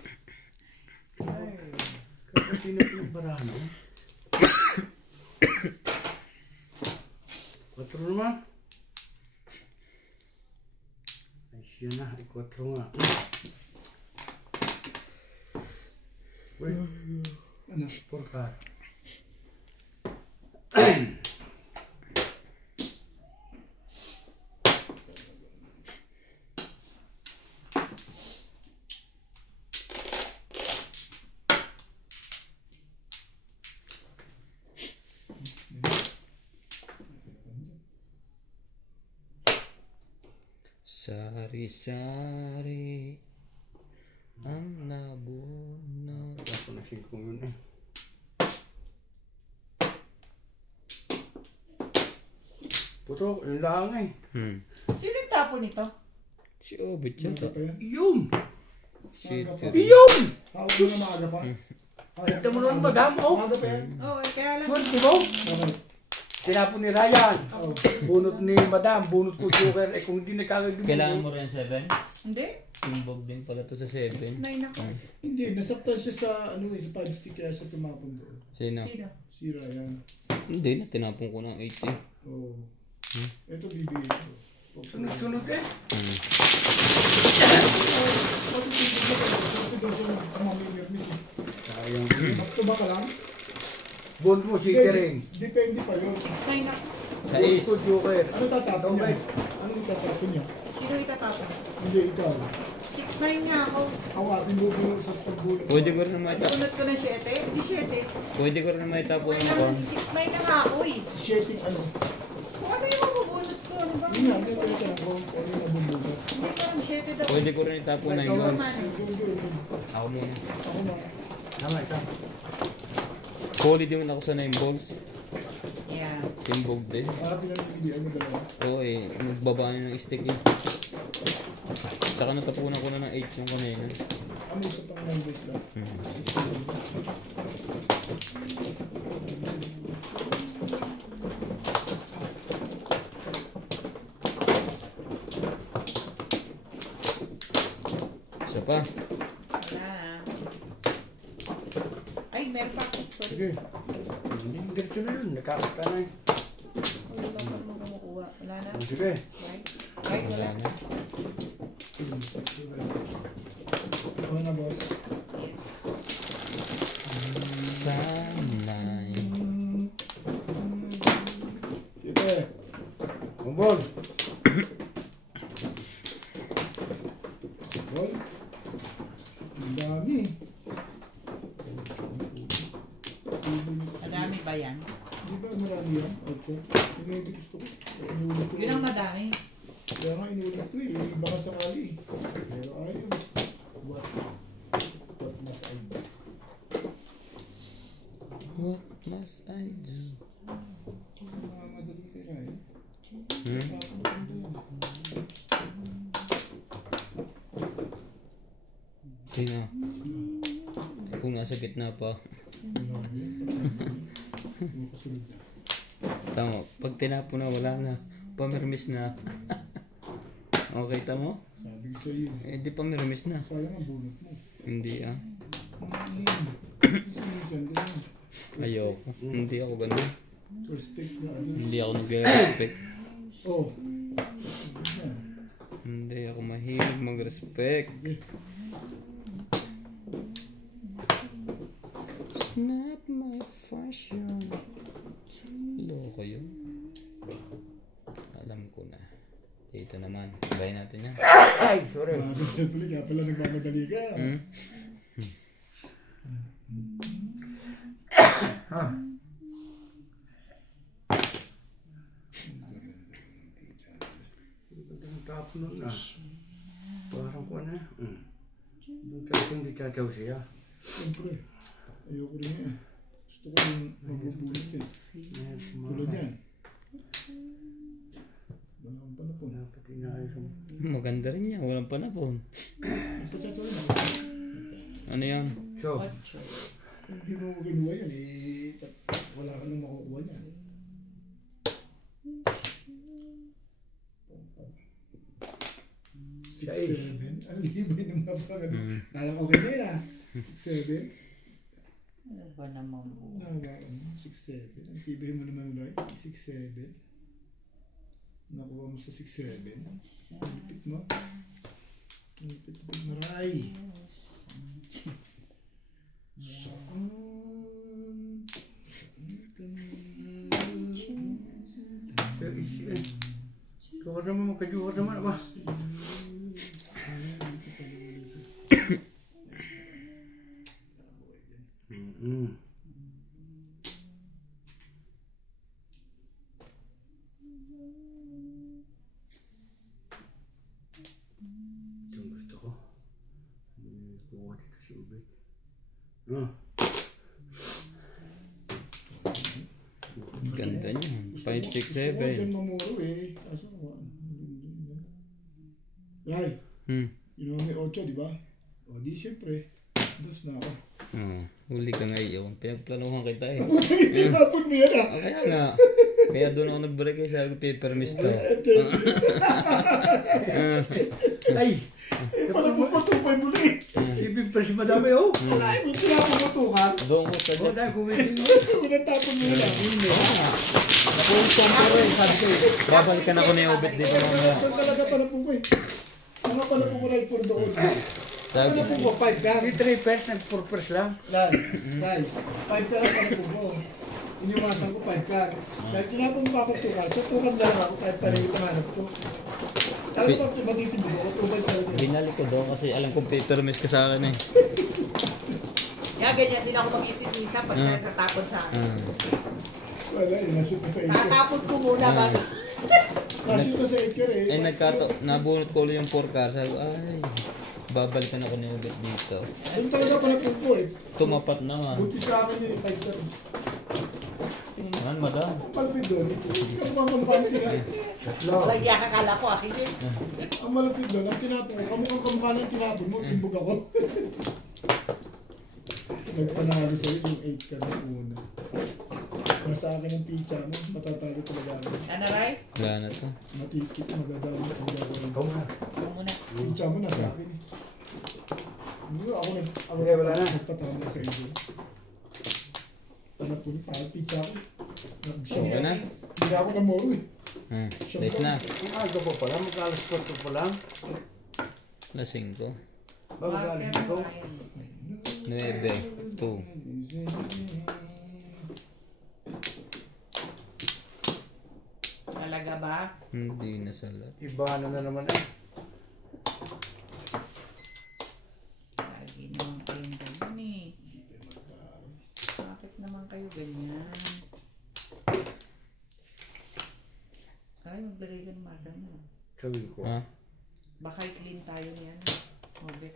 Kapag pinapinagbarahan mo. 4 naman. Ay siya na. 4 nga. Uy. Ano? 4 ka. Sari-sari ang nabunot. Ako na 5 yun eh. Puto, yun lang eh. Sino yung tapo nito? Si Obit yun Maaga to. pa yan. Iyong! Si Maaga pa. Iyong! Hawak mo na maaga pa. Tignan mo naman, madam, oh. Maaga pa yan. Oo, kaya lang. Swerte mo? Okay. Tinapon ni Ryan. Oh. Bunot ni madam, bunot ko joker. Eh kung hindi nagkakagano. Kailangan mo rin 7? Hindi. Timbog din pala to sa 7. 9 ako. Hindi, nasaktan siya sa ano eh, sa pad stick kaya siya tumapon doon. Sino? Sino? Si Ryan. Hindi na, tinapon ko ng 8 eh. Oh. Ito bibigay ko. Sunod-sunod eh. Matutulog ka pala. Ito daw siya mamimirmis eh. Sayang. Magtuba ka lang? Bond mo si Kering. Depende pa yun. 9 ako. Sa Bond Ace. ko joker. Ano tatapon niya? Okay. Ano itatapon niya? Sino itatapon? Hindi, ikaw. 6-9 nga ako. Hawakin mo mo sa pagbulot. Pwede ko rin naman itapon. Bunot ko ng 7. Hindi 7. Pwede ko rin naman itapon Ay ng naman, ako. 6-9 na nga ako eh. Shitting ano? Kung ano yung mabubunot ko? Ano ba? Yun nga, hindi ko rin kung ano yung nabubulot. Hindi ko lang 7 daw. Pwede ko rin itapon ng Ikaw guns. naman. Ako muna. Ako na. Tama ito. Holy din ako sa 9 balls. Yeah. Timbog din. Pinanipilihan mo dalawa. Oo eh, nagbaba na ng stick eh. Saka natapunan ko na ng 8 yung kanina. Ano isa pang numbers lang? Isa pa. Wala na. Ay, meron pa ako. Sorry. Sige. Hindi, diretso na yun. Nakakita na yun. Wala pa naman kumukuha. Wala na. Sige. Right? Right, wala. Wala na. Ako na, boss. Yes. Sanay. Sige. Bumbol. Boy. Ang dami. Madami ba yan? Di ba marami yan? Ocho. Yun yung gusto ko. Inulit ko. Yun ang madami. Kaya nga inulit ko eh. Baka sakali eh. Pero ayaw. What? What must I do? What must I do? Mga madali kaya eh. Sino? Kung nasa gitna pa. Kasunod na. Tama. Pag tinapo na wala na. Pamirmis na. Okay, tamo? Sabi ko sa iyo. Eh, di pamirmis na. Sayang ang bunot mo. Hindi ah. Minsan ganyan. Ayoko. Hindi ako ganun. Respect na ano. Hindi ako nag-respect. Oh. Hindi ako mahilig mag-respect. It's not my fashion. Loko yun. Alam ko na. Dito naman. Bahay natin yan. Ay, sorry. Kaya pala nagmamadali ka. Ha? Ang tapo nun ah. Parang ko na. Doon tayo hindi tataw siya. Siyempre. Ayoko rin yan. Gusto ko yung mabubunot eh. Tulad yan. Walang panapon. Pati na kayo sa... Maganda rin yan, walang panapon. Pagkatawa na. Ano yan? So, Hindi mo kinuha yan eh. Wala ka nang makukuha yan. Sa 6-7. Ang libay ng mga pangano. Alam okay na yun ah. 6-7. Ano ba naman po? Nahawakan mo. 6-7. Ang tibay mo naman Ray. 6-7. Nakuha mo sa 6-7. Ang lipit mo. Ang lipit mo Ray. Saan sa isi eh. Juhar naman, magkajuhar naman ba? Ito ang gusto ko. Kuha dito si Ubed. Ganda niya. 5, 6, Huwag 7. yan mamuro eh. Kaso, Ray, yun may 8, di ba? O di syempre, dos na ako. Huli ka ngayon. Pinagplanuhan kita eh. Tinapon mo yan ah. Kaya nga. Kaya doon ako nag-break eh. Sabi ko paper miss to. Ay! Parang pupatupay mo na eh. Si Big Fresh madami oh! Wala eh, may tinapon mo tukan. Doon ko sa Oh, dahil kumitin mo. Pinatapon mo yan. Nakuha ko eh, sabi ko eh. babalikan ako ni Obet dito mamaya. Ito talaga pala po ko eh. Mga pala po ko right for doon. Sabi Ano po ko? 5 ka? May 3 pairs and 4 pairs lang. Lan, 5 ka lang pala po ko. Iniwasan ko 5 ka. Dahil tinapon mo ako 2 ka. Sa 2 ka lang ako kahit pareho tumanap ko. Alam mo ba matitindi ko? 2 ka lang. binalik ko doon kasi alam kong paper miss ka sa akin eh. Kaya ganyan din ako mag-isip minsan pag siya natapon sa akin. Wala, nashoot ka sa 8 ka. Tatapon ko muna bago. Nashoot ka sa 8 ka eh. Nabunot ko ulit yung 4 car. Sabi ko, ay, babalikan ako ni Obet dito. Yung talaga pala po ko eh. Tumapat naman. Buti sa akin yun, 5 ka. Ano, madam? Ang malapit doon, hindi ka makakampanti na. Walang iya kakala ko akin yun. Ang malapit doon, ang tinapon ko, kamukha ng tinapon mo, timbog ako. Nagpanalo sa'yo yung 8 ka na una. Nasa akin ang pizza mo, matatalo talaga ako. Ano, Ray? Wala na to. Matitip, magdadami ang gagawin. Ikaw na. Ako muna. Pizza mo nasa akin eh. Ako Okay, wala na. nagpatama sa iyo. Tanap ko ni parang pizza ko. Okay na? Hindi ako na moro eh. Days na. Ang aga pa pala, mag-alas 4 pa lang. Alas 5. Mag-alas 5. 9, 2. Talaga ba? Hindi na salat. Iba na naman eh. Lagi naman kayong ganyan eh. Bakit naman kayo ganyan? Ay, maglagay ka ng madam mo. Sabi ko. Ha? Baka i-clean tayo niyan. Obet.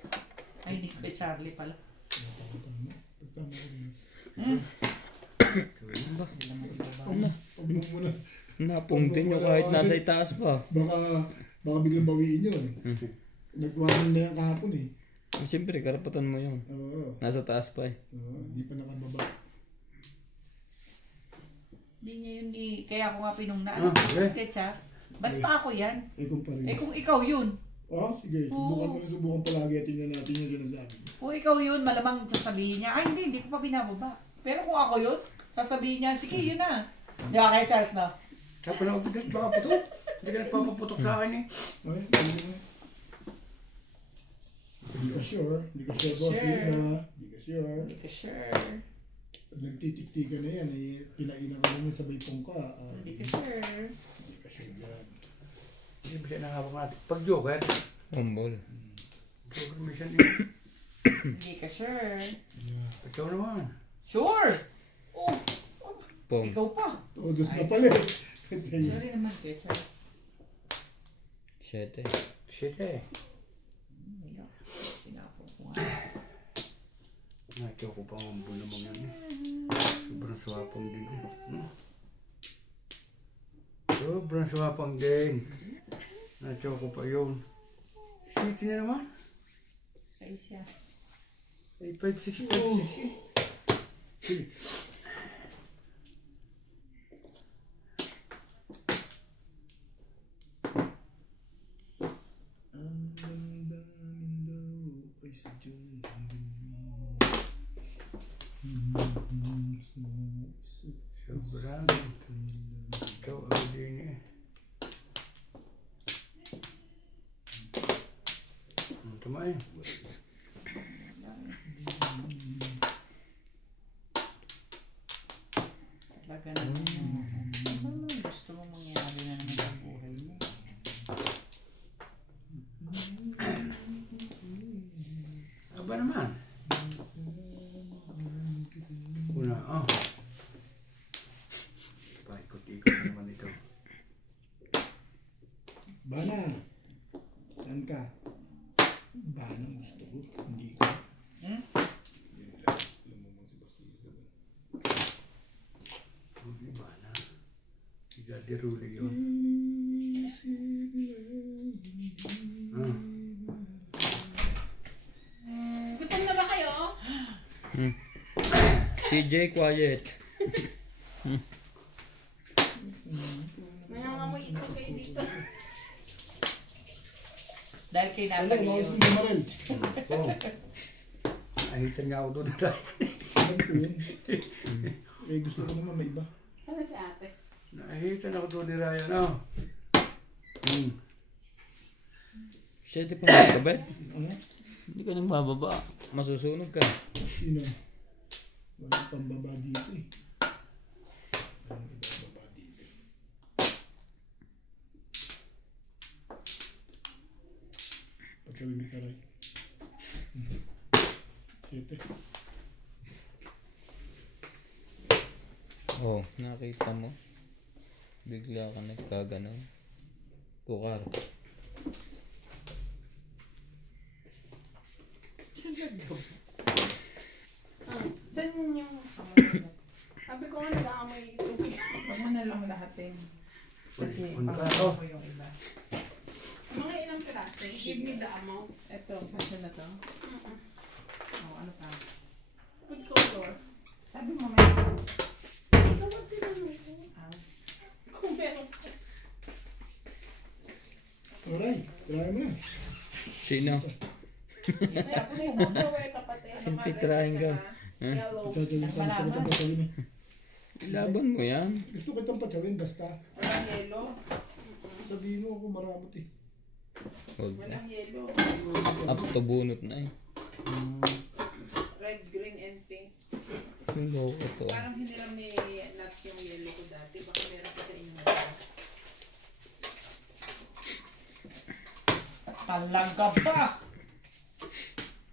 Ay, hindi ko Charlie pala. Pag mo muna, Napungtin nyo kahit nasa itaas pa. baka biglang bawiin yun. Nagwanan na yan kahapon eh. Siyempre, karapatan mo yun. Oo. Nasa taas pa eh. Hindi pa nakababa. Hindi niya yun kaya ako nga pinungnaan. Ah, Ketchup. Basta ako yan. Eh kung pares. Eh kung ikaw yun. Oh, sige. Subukan mo na subukan palagi at tingnan natin yung sinasabi. Kung ikaw yun, malamang sasabihin niya, ay hindi ko pa binababa. Pero kung ako yun, sasabihin niya, sige yun na. Di ba kay Charles na? Kaya pala ako baka putok. Hindi ka nagpapaputok sa akin eh. Okay, pwede mo. Hindi ka sure. Hindi ka sure, boss. Sure. Hindi ka sure. Hindi ka sure. Pag nagtitiktikan na yan, eh, pinainan ka naman sabay pong ka. Hindi ka sure. Hindi ka sure yan. Hindi ba siya nakabang natin? Pag joker. Umbol. Joker mission eh. Hindi ka sure. Ikaw naman. Sure! Oh, Pom. ikaw pa. Todos na pala eh. Sorry naman kay Charles. 7. Shit eh. Tinapon ko nga. Nakita ko pa ang bulo mo yan eh. Sobrang swapang din. Sobrang swapang din. Na-choco pa yun. City na naman. Sa isya. 856. Sige. Sobrang. Ito ang din eh. Tumayo. Baga naman. Ano gusto mo mangyari na naman sa buhay mo? Aba naman. Una, oh. Paikot-ikot na naman ito. Bana, saan ka? Bana, gusto ko. Hindi ko. Ruli ba na? Daddy Ruli yun. Gutom na ba kayo? CJ, quiet. May amoy ito kayo dito. Dahil Ano, kinapag mga yun. hindi maril. Oh. Nahitan nga ako doon. Alam ko yun. Eh, gusto ko naman may iba. Ano si ate? Nahitan ako doon ni Ryan. Oh. Siya, di pa magkabed. Ano? Hindi ka nang bababa. Masusunog ka. Sino? Walang pambaba dito eh. Walang ibababa dito. Pagkawin ni Karay. 7. Oh, nakita mo. Bigla ka nagkaganon. Tukar. Saan yung sabi ko nga nag-aamoy ito. Huwag mo na lang lahatin. Kasi Ano ka? pang ko yung iba. Mga ilang piraso. Give me the amount. Ito, kasi na to. Oh, ano pa? Food color. Sabi mo may... Ikaw ang tinanong ko. Kung meron ka. Karay, try mo yan. Sino? Kaya ako na yung underwear kapatid. Sinti trying ka. Yellow. Patsawin ka, gusto kitang patsawin eh. Laban mo yan. Gusto kitang patsawin, basta. Walang yellow. Sabihin mo ako maramot eh. Huwag na. Walang yellow. Up to bunot na eh. Red, green, and pink. Yung loko to. Parang hiniram ni Nats yung yellow ko dati. Baka meron pa sa inyo. Talaga ba?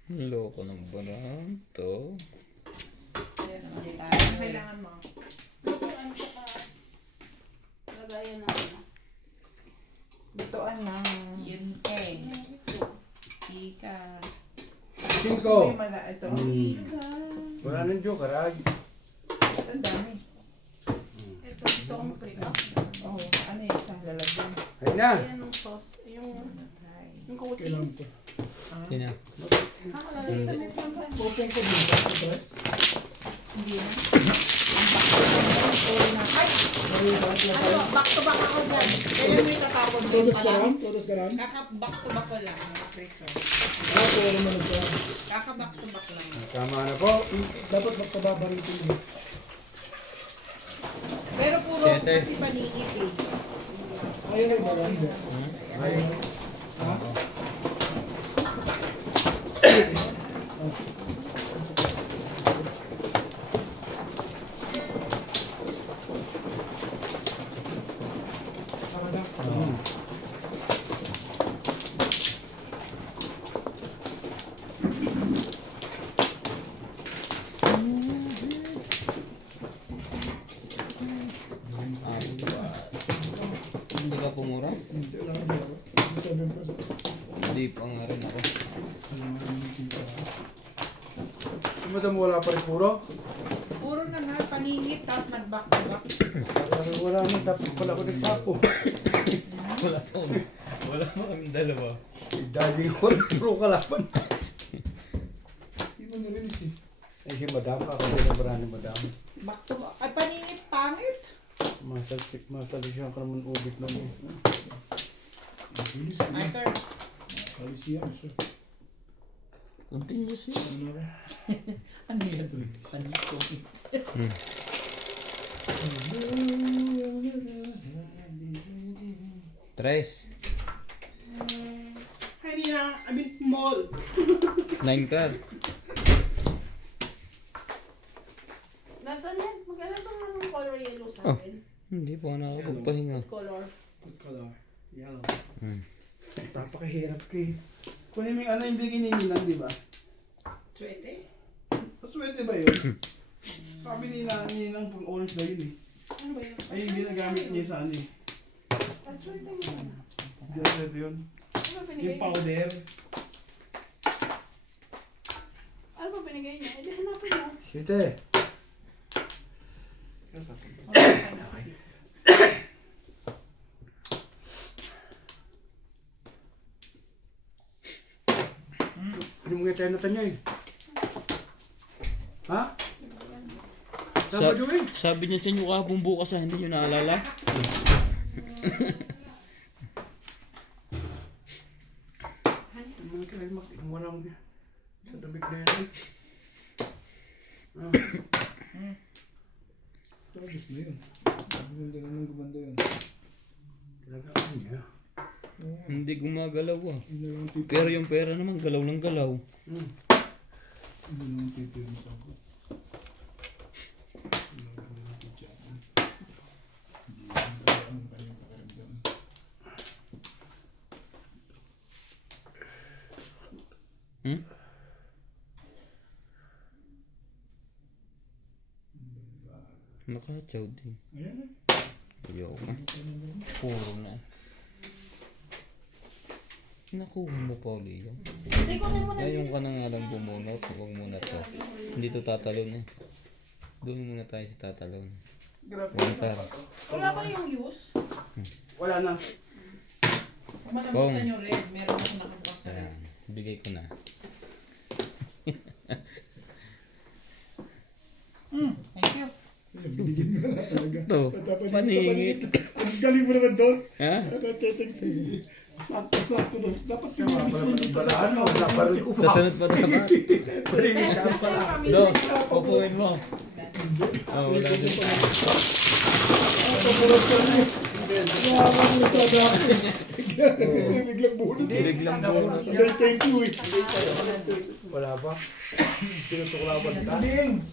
Yung loko ng barang to. Ano kailangan mo? Lutuan ko pa. Lagayan na ano. Lutuan na. Yun eh. Ika. 5. Ito. Wala nang joke, Karay. Ang dami. Ito ang prito. Oh, ano yung isang lalagyan? Ayun na. Ayan yung sauce. Yung coating. Kailangan ko. Sino? Nakakalagay ito may pang Open ko dito, sa dress. Hindi na. Ay! Ano, back to back ako dyan. Kaya may tatapon mo Todos pa ka lang. lang? Todos ka lang? Kaka-back to back ko lang. Preso. Pwede mo na siya. Kaka-back to back lang. Tama na po. Dapat magpababaritin mo. Pero puro Siyete. kasi paningit eh. Ayaw na yung maganda. Ayun. Ha? Hindi ka pumura? Hindi lang ako. 7%. Hindi pa nga rin ako. Madam, wala pa rin puro. Puro na nga, paningit tapos nag-back to back. Wala na, tapos pala ko nagtapo. Wala pa kami dalawa. Daging ko rin pro kalaban. Hindi mo narinig eh. Eh si madam, ako din ang barani madam. Back to back. Ay, paninit, pangit. Masali siya ka naman ubit na mo. Bilis My eh. turn. Kalisiyan siya. Continuous yun. Ano na? Ano yun? Ano yun? Tres. Kanina, I mean, mall. 9 car. Nandun yan. Magkano ba nga ng color yellow sa Oh. akin? Hindi pa nakakapagpahinga. Color. Good color. Yellow. Papakahirap ko eh. Kunin mo yung ano yung bigay ni Ninang, di ba? Swete? Paswerte ba yun? Sabi ni Ninang pang orange na yun eh. Ano ba yun? Ay, yung ginagamit niya sa ano eh. At swete mo yun. Paswerte yun. Ano ba binigay Yung niya? powder. Ano ba binigay niya? Hindi hanapin mo. Site. Hindi mo tayo natanyo eh. Ha? Saan ba doon? Sabi niya sa inyo kahapon bukas hindi niyo naalala? Mga kayo mag-iwanan mo sa dabig na yan. Tapos na yun. Gumanda na nang gumanda yun. Talaga niya. Hindi gumagalaw ah. Hindi na lang tito. Pero yung pera naman galaw ng galaw. Hindi na lang tito yung sa ako. Hindi na lang tito yan. Hindi na lang ang kanyang kakaramdam. Hmm? Nakachaw din. Ayan na. Ayaw ka. Puro na. Nakuha mo pa uli yan. Hindi ko naman Ngayon ka na nga lang bumunot. Huwag muna to. Hindi to tatalon eh. Doon muna tayo sa tatalon. Grabe. One car. Wala ba yung use? Wala na. Kung matabuksan yung red, meron ako nakabukas na red. Ayan. Bigay ko na. Thank you. Binigyan mo na talaga. Ito. Paningit. Ang galing mo naman doon. Ha? Sakto na. Dapat pinibigyan mo talaga. Ano? Naparil ko pa. Sa sunod pa dapat. Do, upuin mo. Oh, wala din. Papuras ka rin. Yaman mo sa dati. Biglang bunot eh. Biglang buo. Sabi, thank you eh. Wala pa. Sinutuklawan ka. Ding!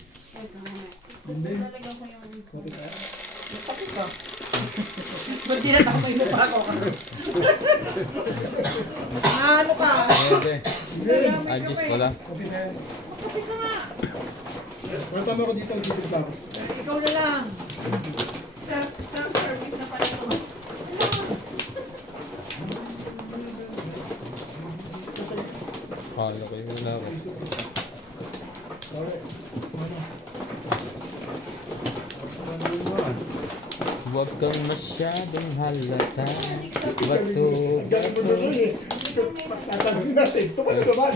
Talaga ko yung... Kapit ka. Ba't di na ako may lupa ako ka? Ano ka? Pwede. Adjust wala. Kapit na yan. Kapit ka nga. Wala tama ko dito. Dito ba ako? Ikaw na lang. Self-service na pala ito. Kala kayo wala ko. Sorry. Huwag kang masyadong halata. Bato. Ang galing mo doon eh. Tatanong natin. Ito pa na naman.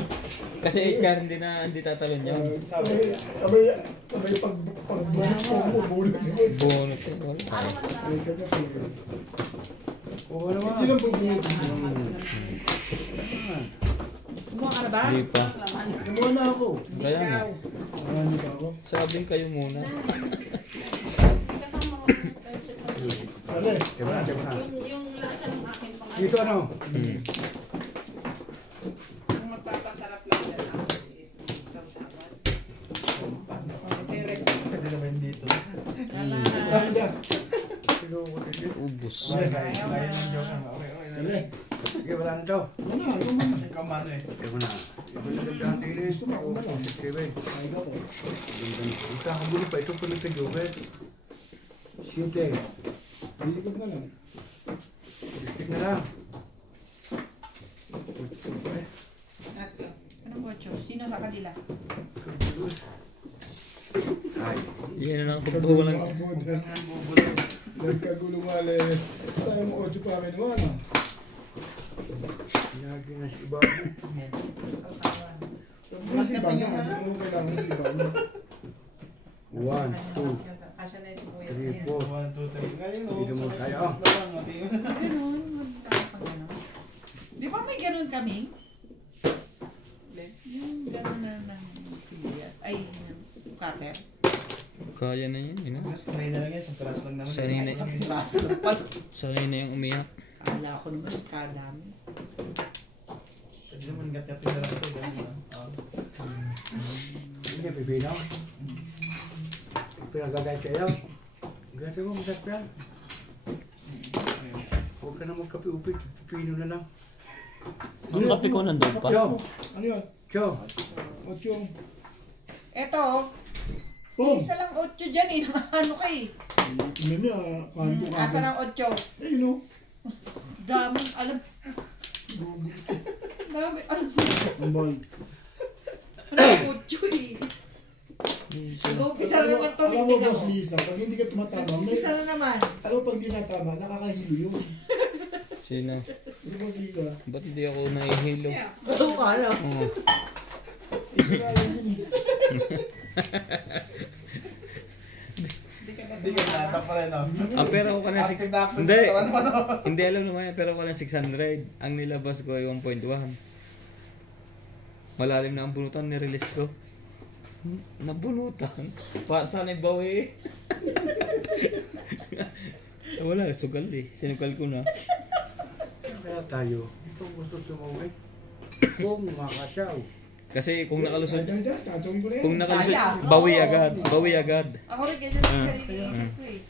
Kasi ikaw hindi tatalon yan. Sabay pagbunot mo, bunot mo. Bunot eh. Wala. Ay, kanya po. Oo naman. Hindi lang bubunot. Kumuha ka na ba? Hindi pa. Kumuha na ako. Kaya nga. Ano ba ako? Sabing kayo muna. Pare. Diba na, diba na. Yung lasa ng aking pangalan. Dito ano? Kung magpapasarap lang dyan ako is sasawan. Ito yung red. Pwede naman dito. Salamat. Ubus. Dali. Sige, wala na to. Ano na? Ano man? Diba na? Diba na dati rin. Gusto mo ako na lang. Sige, Ay, ako. Ika ka muna pa. Ito pala tayo, bet. Siyete. Isikot na lang. Stick na lang. That's it. Anong bocho? Sino sa kanila? Ay, Yan na ang pagbawalan. Nagkagulungan eh. Tayo mo 8 pa kami naman ah. pinagi na si Bago. Kasi ba na, hindi mo kailangan si Bago. 1, 2, Kasya na yung kuya 3, 4. 1, 2, 3. Ngayon, Hindi mo kaya. Ganun, magkakapag ano. Di ba may ganun kami? Yung ganun na ng sibuyas. Ay, ng cutter. Kaya na yan, yun. Sanay na lang yan, isang kalas lang naman. Sanay na. Isang baso pa. Sanay na yung umiyak. Akala ko naman kadami. Hindi naman gat-gatin na lang ito. Ganun lang. Hindi niya pipinaw. Pinagagay kayo. Gasa mo, masaktan. Huwag ka na magkapi-upit. Pipino na lang. Ang kape ko nandun pa. Cho, Ano yun? Cho. 8. Eto, Boom! isa lang 8 dyan eh. Ano ka eh. Tingnan niya, kanto ka. Asa ng 8? Eh, no? Damang, alam. Dami, alam mo. Ang bal. Ano 8 eh. Nag-umpisa na naman to. Alam mo, Boss Lisa, pag hindi ka tumatama, may... Umpisa na naman. Alam mo, pag hindi natama, nakakahilo yun. Sino? Hindi Boss Lisa. Ba't hindi ako nahihilo? Oo ka na. Oo. Ito na lang yun eh. Hindi ka natak pa rin, no? Ang pera ko ka ng Active na active Hindi. sa katawan mo, no? Hindi alam naman yan, pero ko ng 600. Ang nilabas ko ay 1.1. Malalim na ang bunutan, nirelease ko. Nabunutan? Sana bawi. Wala, sugal eh. Sinugal ko na. Kaya tayo. Ito gusto sumawin. Kung makasyaw. Kasi kung nakalusot, Diyan, tsatawin ko na yan. kung nakalusot, bawi agad. Bawi agad. Ako rin ganyan ang sarili isip ko eh.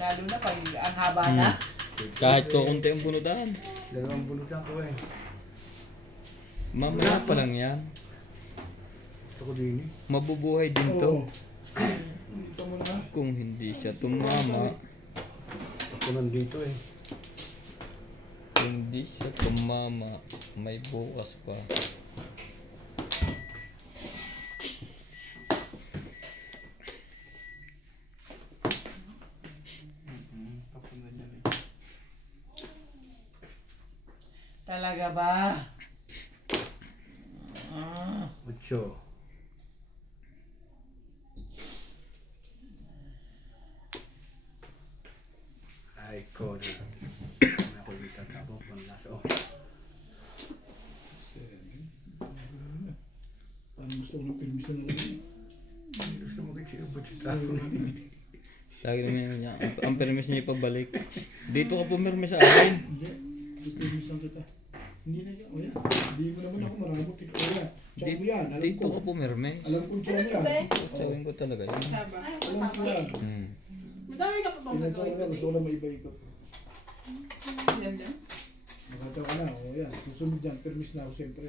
Lalo na pag ang haba na. Kahit ko kunti ang bunutan. Dalawang bulutan ko eh. Mamaya pa lang yan. Ito ko din eh. Mabubuhay din Oo. to. Ito mo na. Kung hindi siya tumama. Ako nandito eh. Kung hindi siya tumama, may bukas pa. Papunan yan eh. Talaga ba? Ah. 8. Ay ko na. Ako dito tapos pang laso. Parang gusto ko ng permission na lang. Gusto mo kasi ubod sa tapo. Lagi naman niya. Ang permis niya ipabalik. Dito ka pumirmi sa akin. Hindi. Permission kita. Hindi na yan. O yan. Hindi mo naman ako maramot. O yan. Tsaka mo yan. Alam Dito ko. ka pumirmi. Alam kong tsaka mo yan. Tsawin ko talaga yun. Ay, Alam ko yan. madami ka pa bang Pinagtawa nagawin ka. Gusto ko lang maiba-ikot. Yan din. Nakatawa ka na. O yan. Susunod yan. Permis na ako siyempre.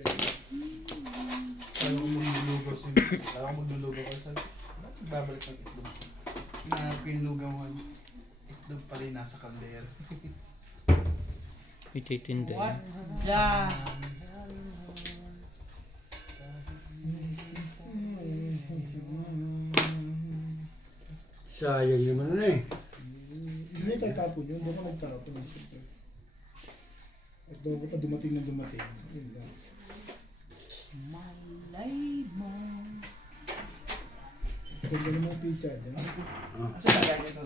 Ayaw ko maglulugaw siya. Ayaw ko maglulugaw ko sa... Babalik ang itlog. Hinahanap ko yung lugaw ko. Itlog pa rin nasa kalder. Ititindi. What? Yeah. Sayang naman na eh. Hindi tayo tapon yun. Doon ka nagtapon. Siyempre. At doon ko pa dumating na dumating. Yun lang. Malay mo. Ganda ng mga pizza dyan. Asa na gagawin ito?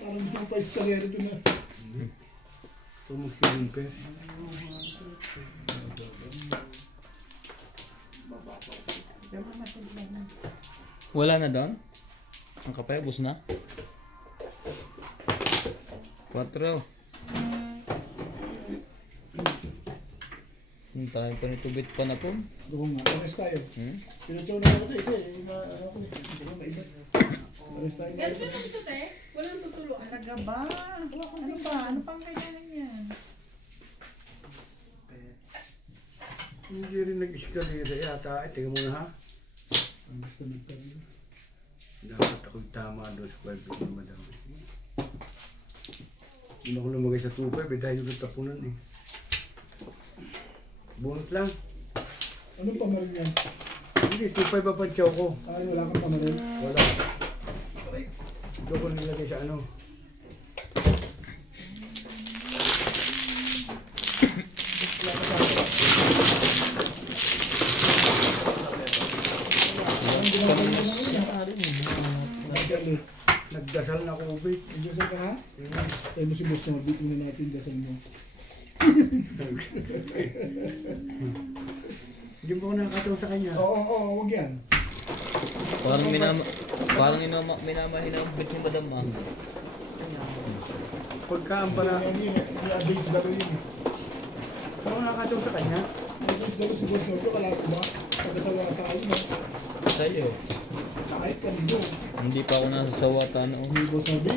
Parang gusto ko pa eskalera ito na. Sumusilimpe. Wala na doon? Ang kape, bus na? 4. Hintayin pa ni Tubit pa na po. Doon nga. Pares tayo. Pinatsaw na ako ito eh. Yung mga ano ko eh. Hindi ko maiba. Pares tayo. Ganito lang kasi. Walang tutuluan. Talaga ba? Ano ba? Ano pang kailangan yan? Hindi rin nag-eskalera yata. Ay, tingnan mo na ha. Ang gusto nagtayo. Dapat ako'y tama doon sa kwento ko naman daw. Hindi ako lumagay sa tupay, dahil yung tapunan eh. Bunot lang. Anong pamarin yan? Hindi Sige, 2.5 pa pa choco. Ay, wala kang pamarin. Wala. Doon ko nilagay sa ano. Nagdasal na ako, ubit. Nagdasal ka ha? Tayo mo si Boss na bitin na natin dasal mo. Hindi mo ko nakakataw sa kanya. Oo, huwag yan. Parang minamahin ang bit ni Madam ah. Pagkaan pala. I-advise daw yun. Hindi mo nakakataw sa kanya. I-advise daw si Boss Noto, kalaki ba? Pagkasal na tayo mo. Sa'yo. Kahit kanino. Hindi pa ako nasa sawata noon. Hindi Boss Noto.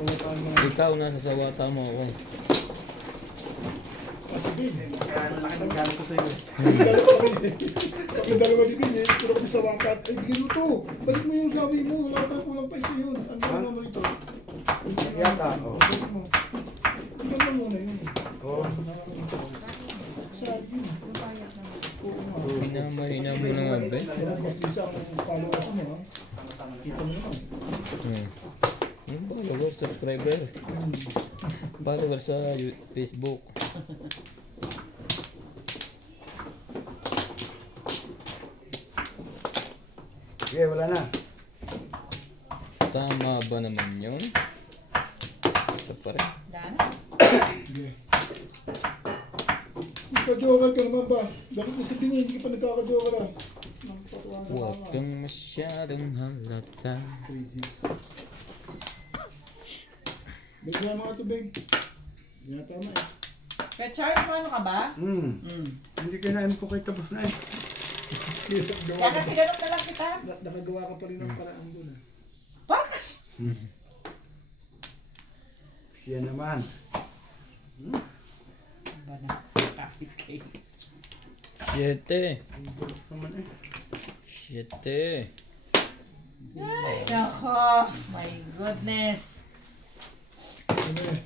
Sawatan mo. Ikaw nasa sawata mo ako. Kasi din. Kaya laki ng galit ko sa'yo. Kami dalawa ni Bin eh. Puro kami sa wakat. Ay, bigyan mo to. Balik mo yung sabi mo. Wala pa kulang pa isa yun. Ano ba naman ito? Yata, oo. Balik mo. Bigyan mo muna yun. Oo. Sabi yun. Oo nga. Hinamahina mo na nga ba? Kaya mas isa ang followers mo ha. Kita mo naman. Yung follower, subscriber. Follower sa Facebook. Sige, wala na. Tama ba naman yun? Isa pa rin. Yan. Sige. Nagka-joker ka naman ba? Bakit mo sabihin hindi ka pa nagkaka-joker ha? Huwag kang masyadong halata. Big na mga tubig. Hindi na tama eh. Kaya Charles, ano ka ba? Hindi kinain ko kay tapos na eh. Kaya ka tinanong na lang kita. Nakagawa ka pa rin ng paraan doon ha. Bakit? Yan naman. Ba na? Kapit kayo. 7. Ang bulok naman eh. 7. Ay, nako. My goodness. Ano eh?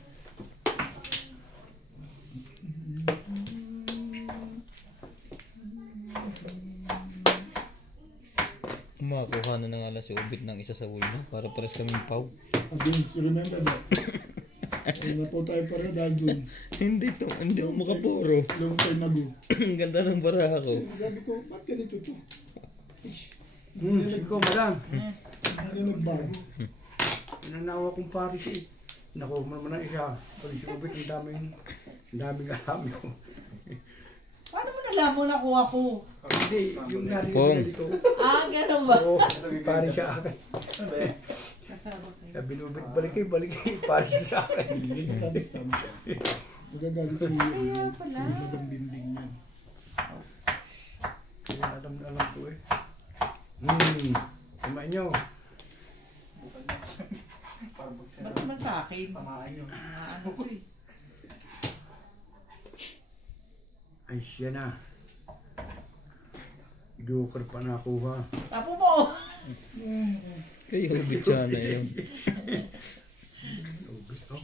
Kumakuha na nga lang si Ubit ng isa sa wino para pares kaming pau. Against, you remember that? Ay, napo tayo pareho dahil dun. Hindi ako makapuro. Long time ago. Ang ganda ng baraha ko. Sabi ko, ba't ganito to? Sige ko, madam. Ano nagbago? Pinanawa kong Paris eh. Naku, man na isa. Pag si Ubit, ang daming alam ko. Paano mo nalaman na kuha ko? Hindi, yung narinig Pong. na dito. Ah, ganun ba? Oo, Paris siya akin. Kasama kayo. Sabi ni Ubit, balik kayo. Paris siya sa akin. Tamis-tamis siya. Magagalit si Kaya pala. Madam Binding yan. Kaya alam ko eh. Kumain nyo. Ba't naman sa akin? Tamaan yun. Ano ko eh. Ay, siya na. Joker pa nakuha. Tapo mo! Kayo Ubit sana yun. Ubit, oh.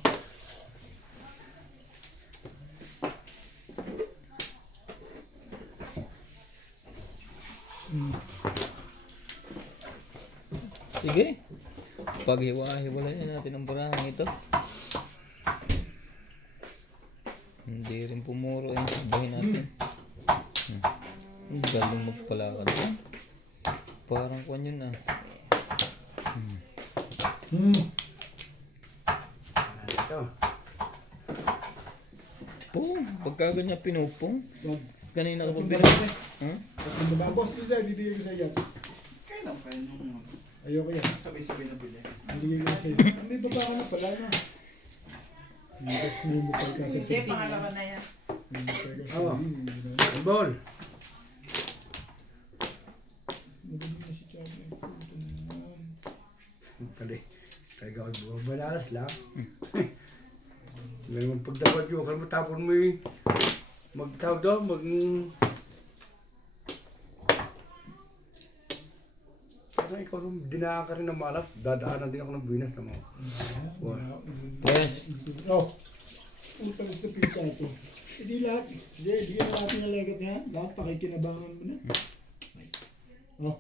Sige. Paghiwa-hiwalayan natin ang barahang ito. Hindi rin pumuro eh. Sabahin natin. Ang galing magpalakad. Parang kwan yun ah. Ito. Pong, pagka ganyan pinupong. Kanina ka pa Tatlong pinupong. Huh? Tatlong ba? Boss, Lisa, bibigay ko sa iyo. Kaya lang pa yun. Ayoko yan. Sabay-sabay na bili. Bibigay ko sa iyo. May baba ka na pala na. May bukal ka sa Sige, pangalawa na yan. May bukal ka sa Oo. iyo. Ball. Magaling na si Charlie. Puto naman. Kali. Kaya ako bumabalalas lang. Ngayon pagdapat Joker mo, tapon mo eh. Magtawag daw, Kaya ikaw nung dinaan ka rin ng malas, dadaanan din ako ng Venus na mo. Yes. Oh. Utang sa pinta ito. Hindi lahat. Hindi na natin ang legat niya. Lahat pakikinabangan mo na. Oh,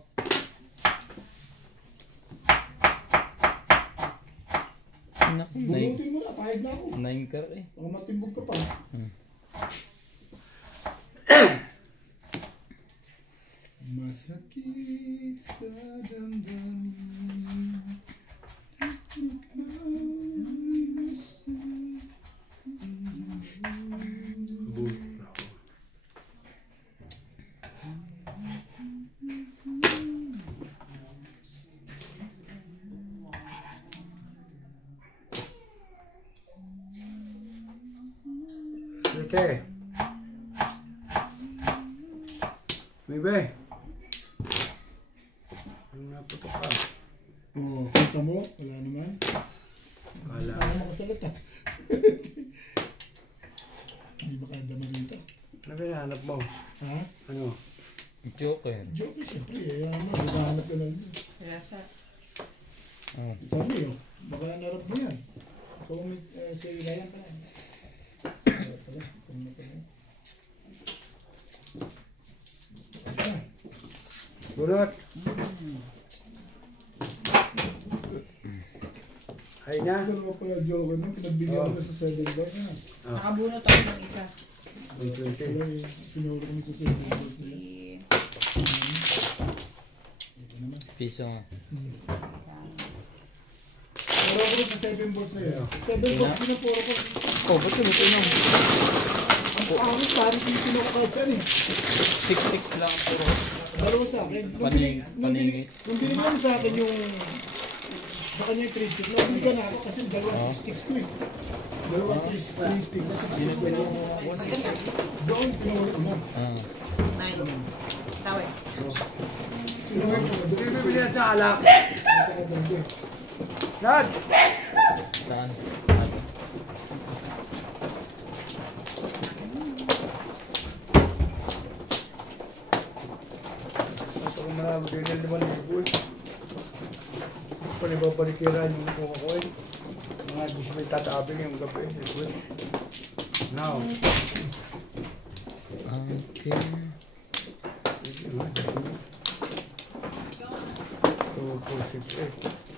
Naku, bunutin mo na, pahig na ako. 9 car eh. Baka matimbog ka pa. Masakit sa damdamin. Bull. Ako. Sige. Bibe. Ano nga po ito pa? Oh, kita mo, wala naman. Kala. Wala makasalita. Hindi makadama dito. Ano hinahanap mo? Ha? Ano? Joker. Joke, siyempre. Eh, naman, maghahanap ka na rin. Kaya sa... Oh. Sabi, oh, baka narap mo yan. Kung may sige na yan pala. Pala, kung na pala. Basta. Bulot. Hay na. Ito naman pala joke nun, pinagbigyan ko na sa 7 daw na. Nakabunot ako ng isa. 120. Kaya pinuro ko nito sa 7 daw na. Ito naman. Piso nga. Puro ko sa 7 balls na yun. 7 balls pinapuro ko. Oh, ba't yun ito nung? Ang pangit, parang pinipino ko kahit saan eh. 6-6 lang puro. Dalawa sa akin. Paningit. Nung binigyan sa akin yung sa kanya yung 3 stick, nabigyan na ako kasi dalawang 6 sticks ko eh. Dalawang 3 stick na 6 sticks ko lang. Doon, pinawala ko na. Ah. 9. Tawid. Pinawala ko na. Sino bibili na sa alak? Napakaganda. Nad! Saan? Ito kung marami din yung 5,000 eh. Panibabalikiran yung kuha ko eh. Mga Diyos may tatabing yung gabi. Now. Okay. Two, 6, 8.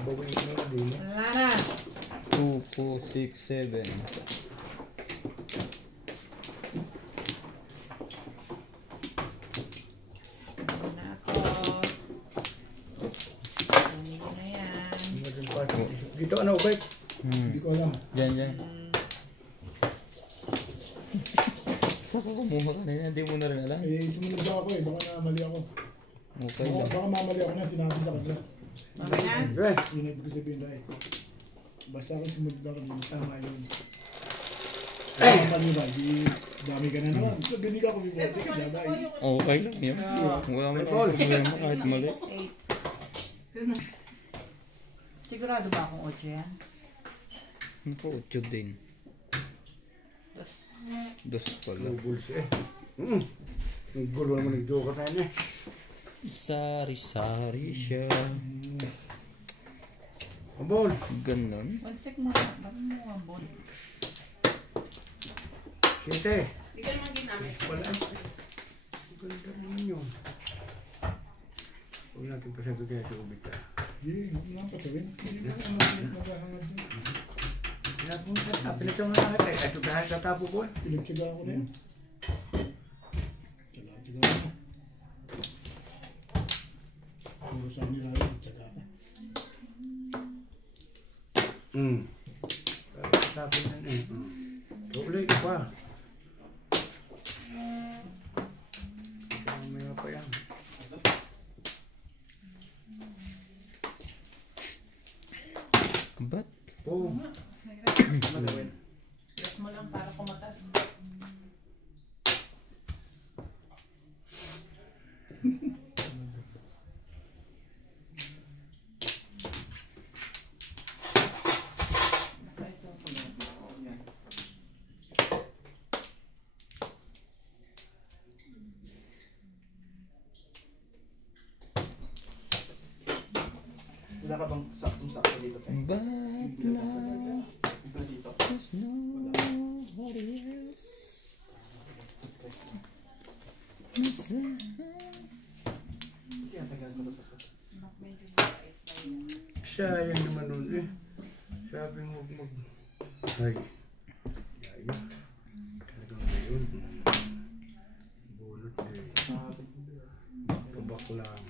Bawin ko na din eh. Wala na. 2, 4, 6, 7. Wala ako. Hindi ko na yan. Dito ano, ubay? Hindi ko alam. Diyan. Saan ka kumuha kanina? Hindi mo na rin alam. Eh, sumunod ako eh. Baka namali ako. Okay lang. Baka mamali ako na sinabi sa kanya. Okay na? Okay. Yun ang ibig ko sabihin dahil. Basta ako sumunod ako dito. Tama yun. Kaya mali ba? Di dami ka na naman. So, binigyan ko before. Di ka daday. Okay lang yun. Wala mo lang problema kahit mali. 8. Sigurado ba akong 8 yan? Ano po, 8 din. Dos pala. Bulls eh. Ang gulo naman ng joker na yun eh. Sari-sari siya. Abol. Ganon. One stick mo na. Bakit mo ang bon? Sinte. Hindi ka naman ginamit. Wala. Ang ganda rin yun. Huwag natin pasabi kaya si Ubita. Hindi, hindi naman patawin. Hindi naman maghahangad doon. Pinasama na natin. Ito kahit sa tapo ko eh. Pinagtsaga ko na yun. Tsaga ko na. Puro sa nila rin, tsaga ka. Tapos na eh. Tuloy ka pa. Mamaya pa yan. Ba't? Oo. Press mo lang para kumatas. Wala ka bang saktong-sakto dito, te? Ba't na? Ito dito. There's nobody else. Kaya tagal ko to sa Medyo mabait pa yan. Sayang naman nun eh. Sabi mo mag... Ay. Yayo. Talagang ngayon. Bunot eh. Tubak lang.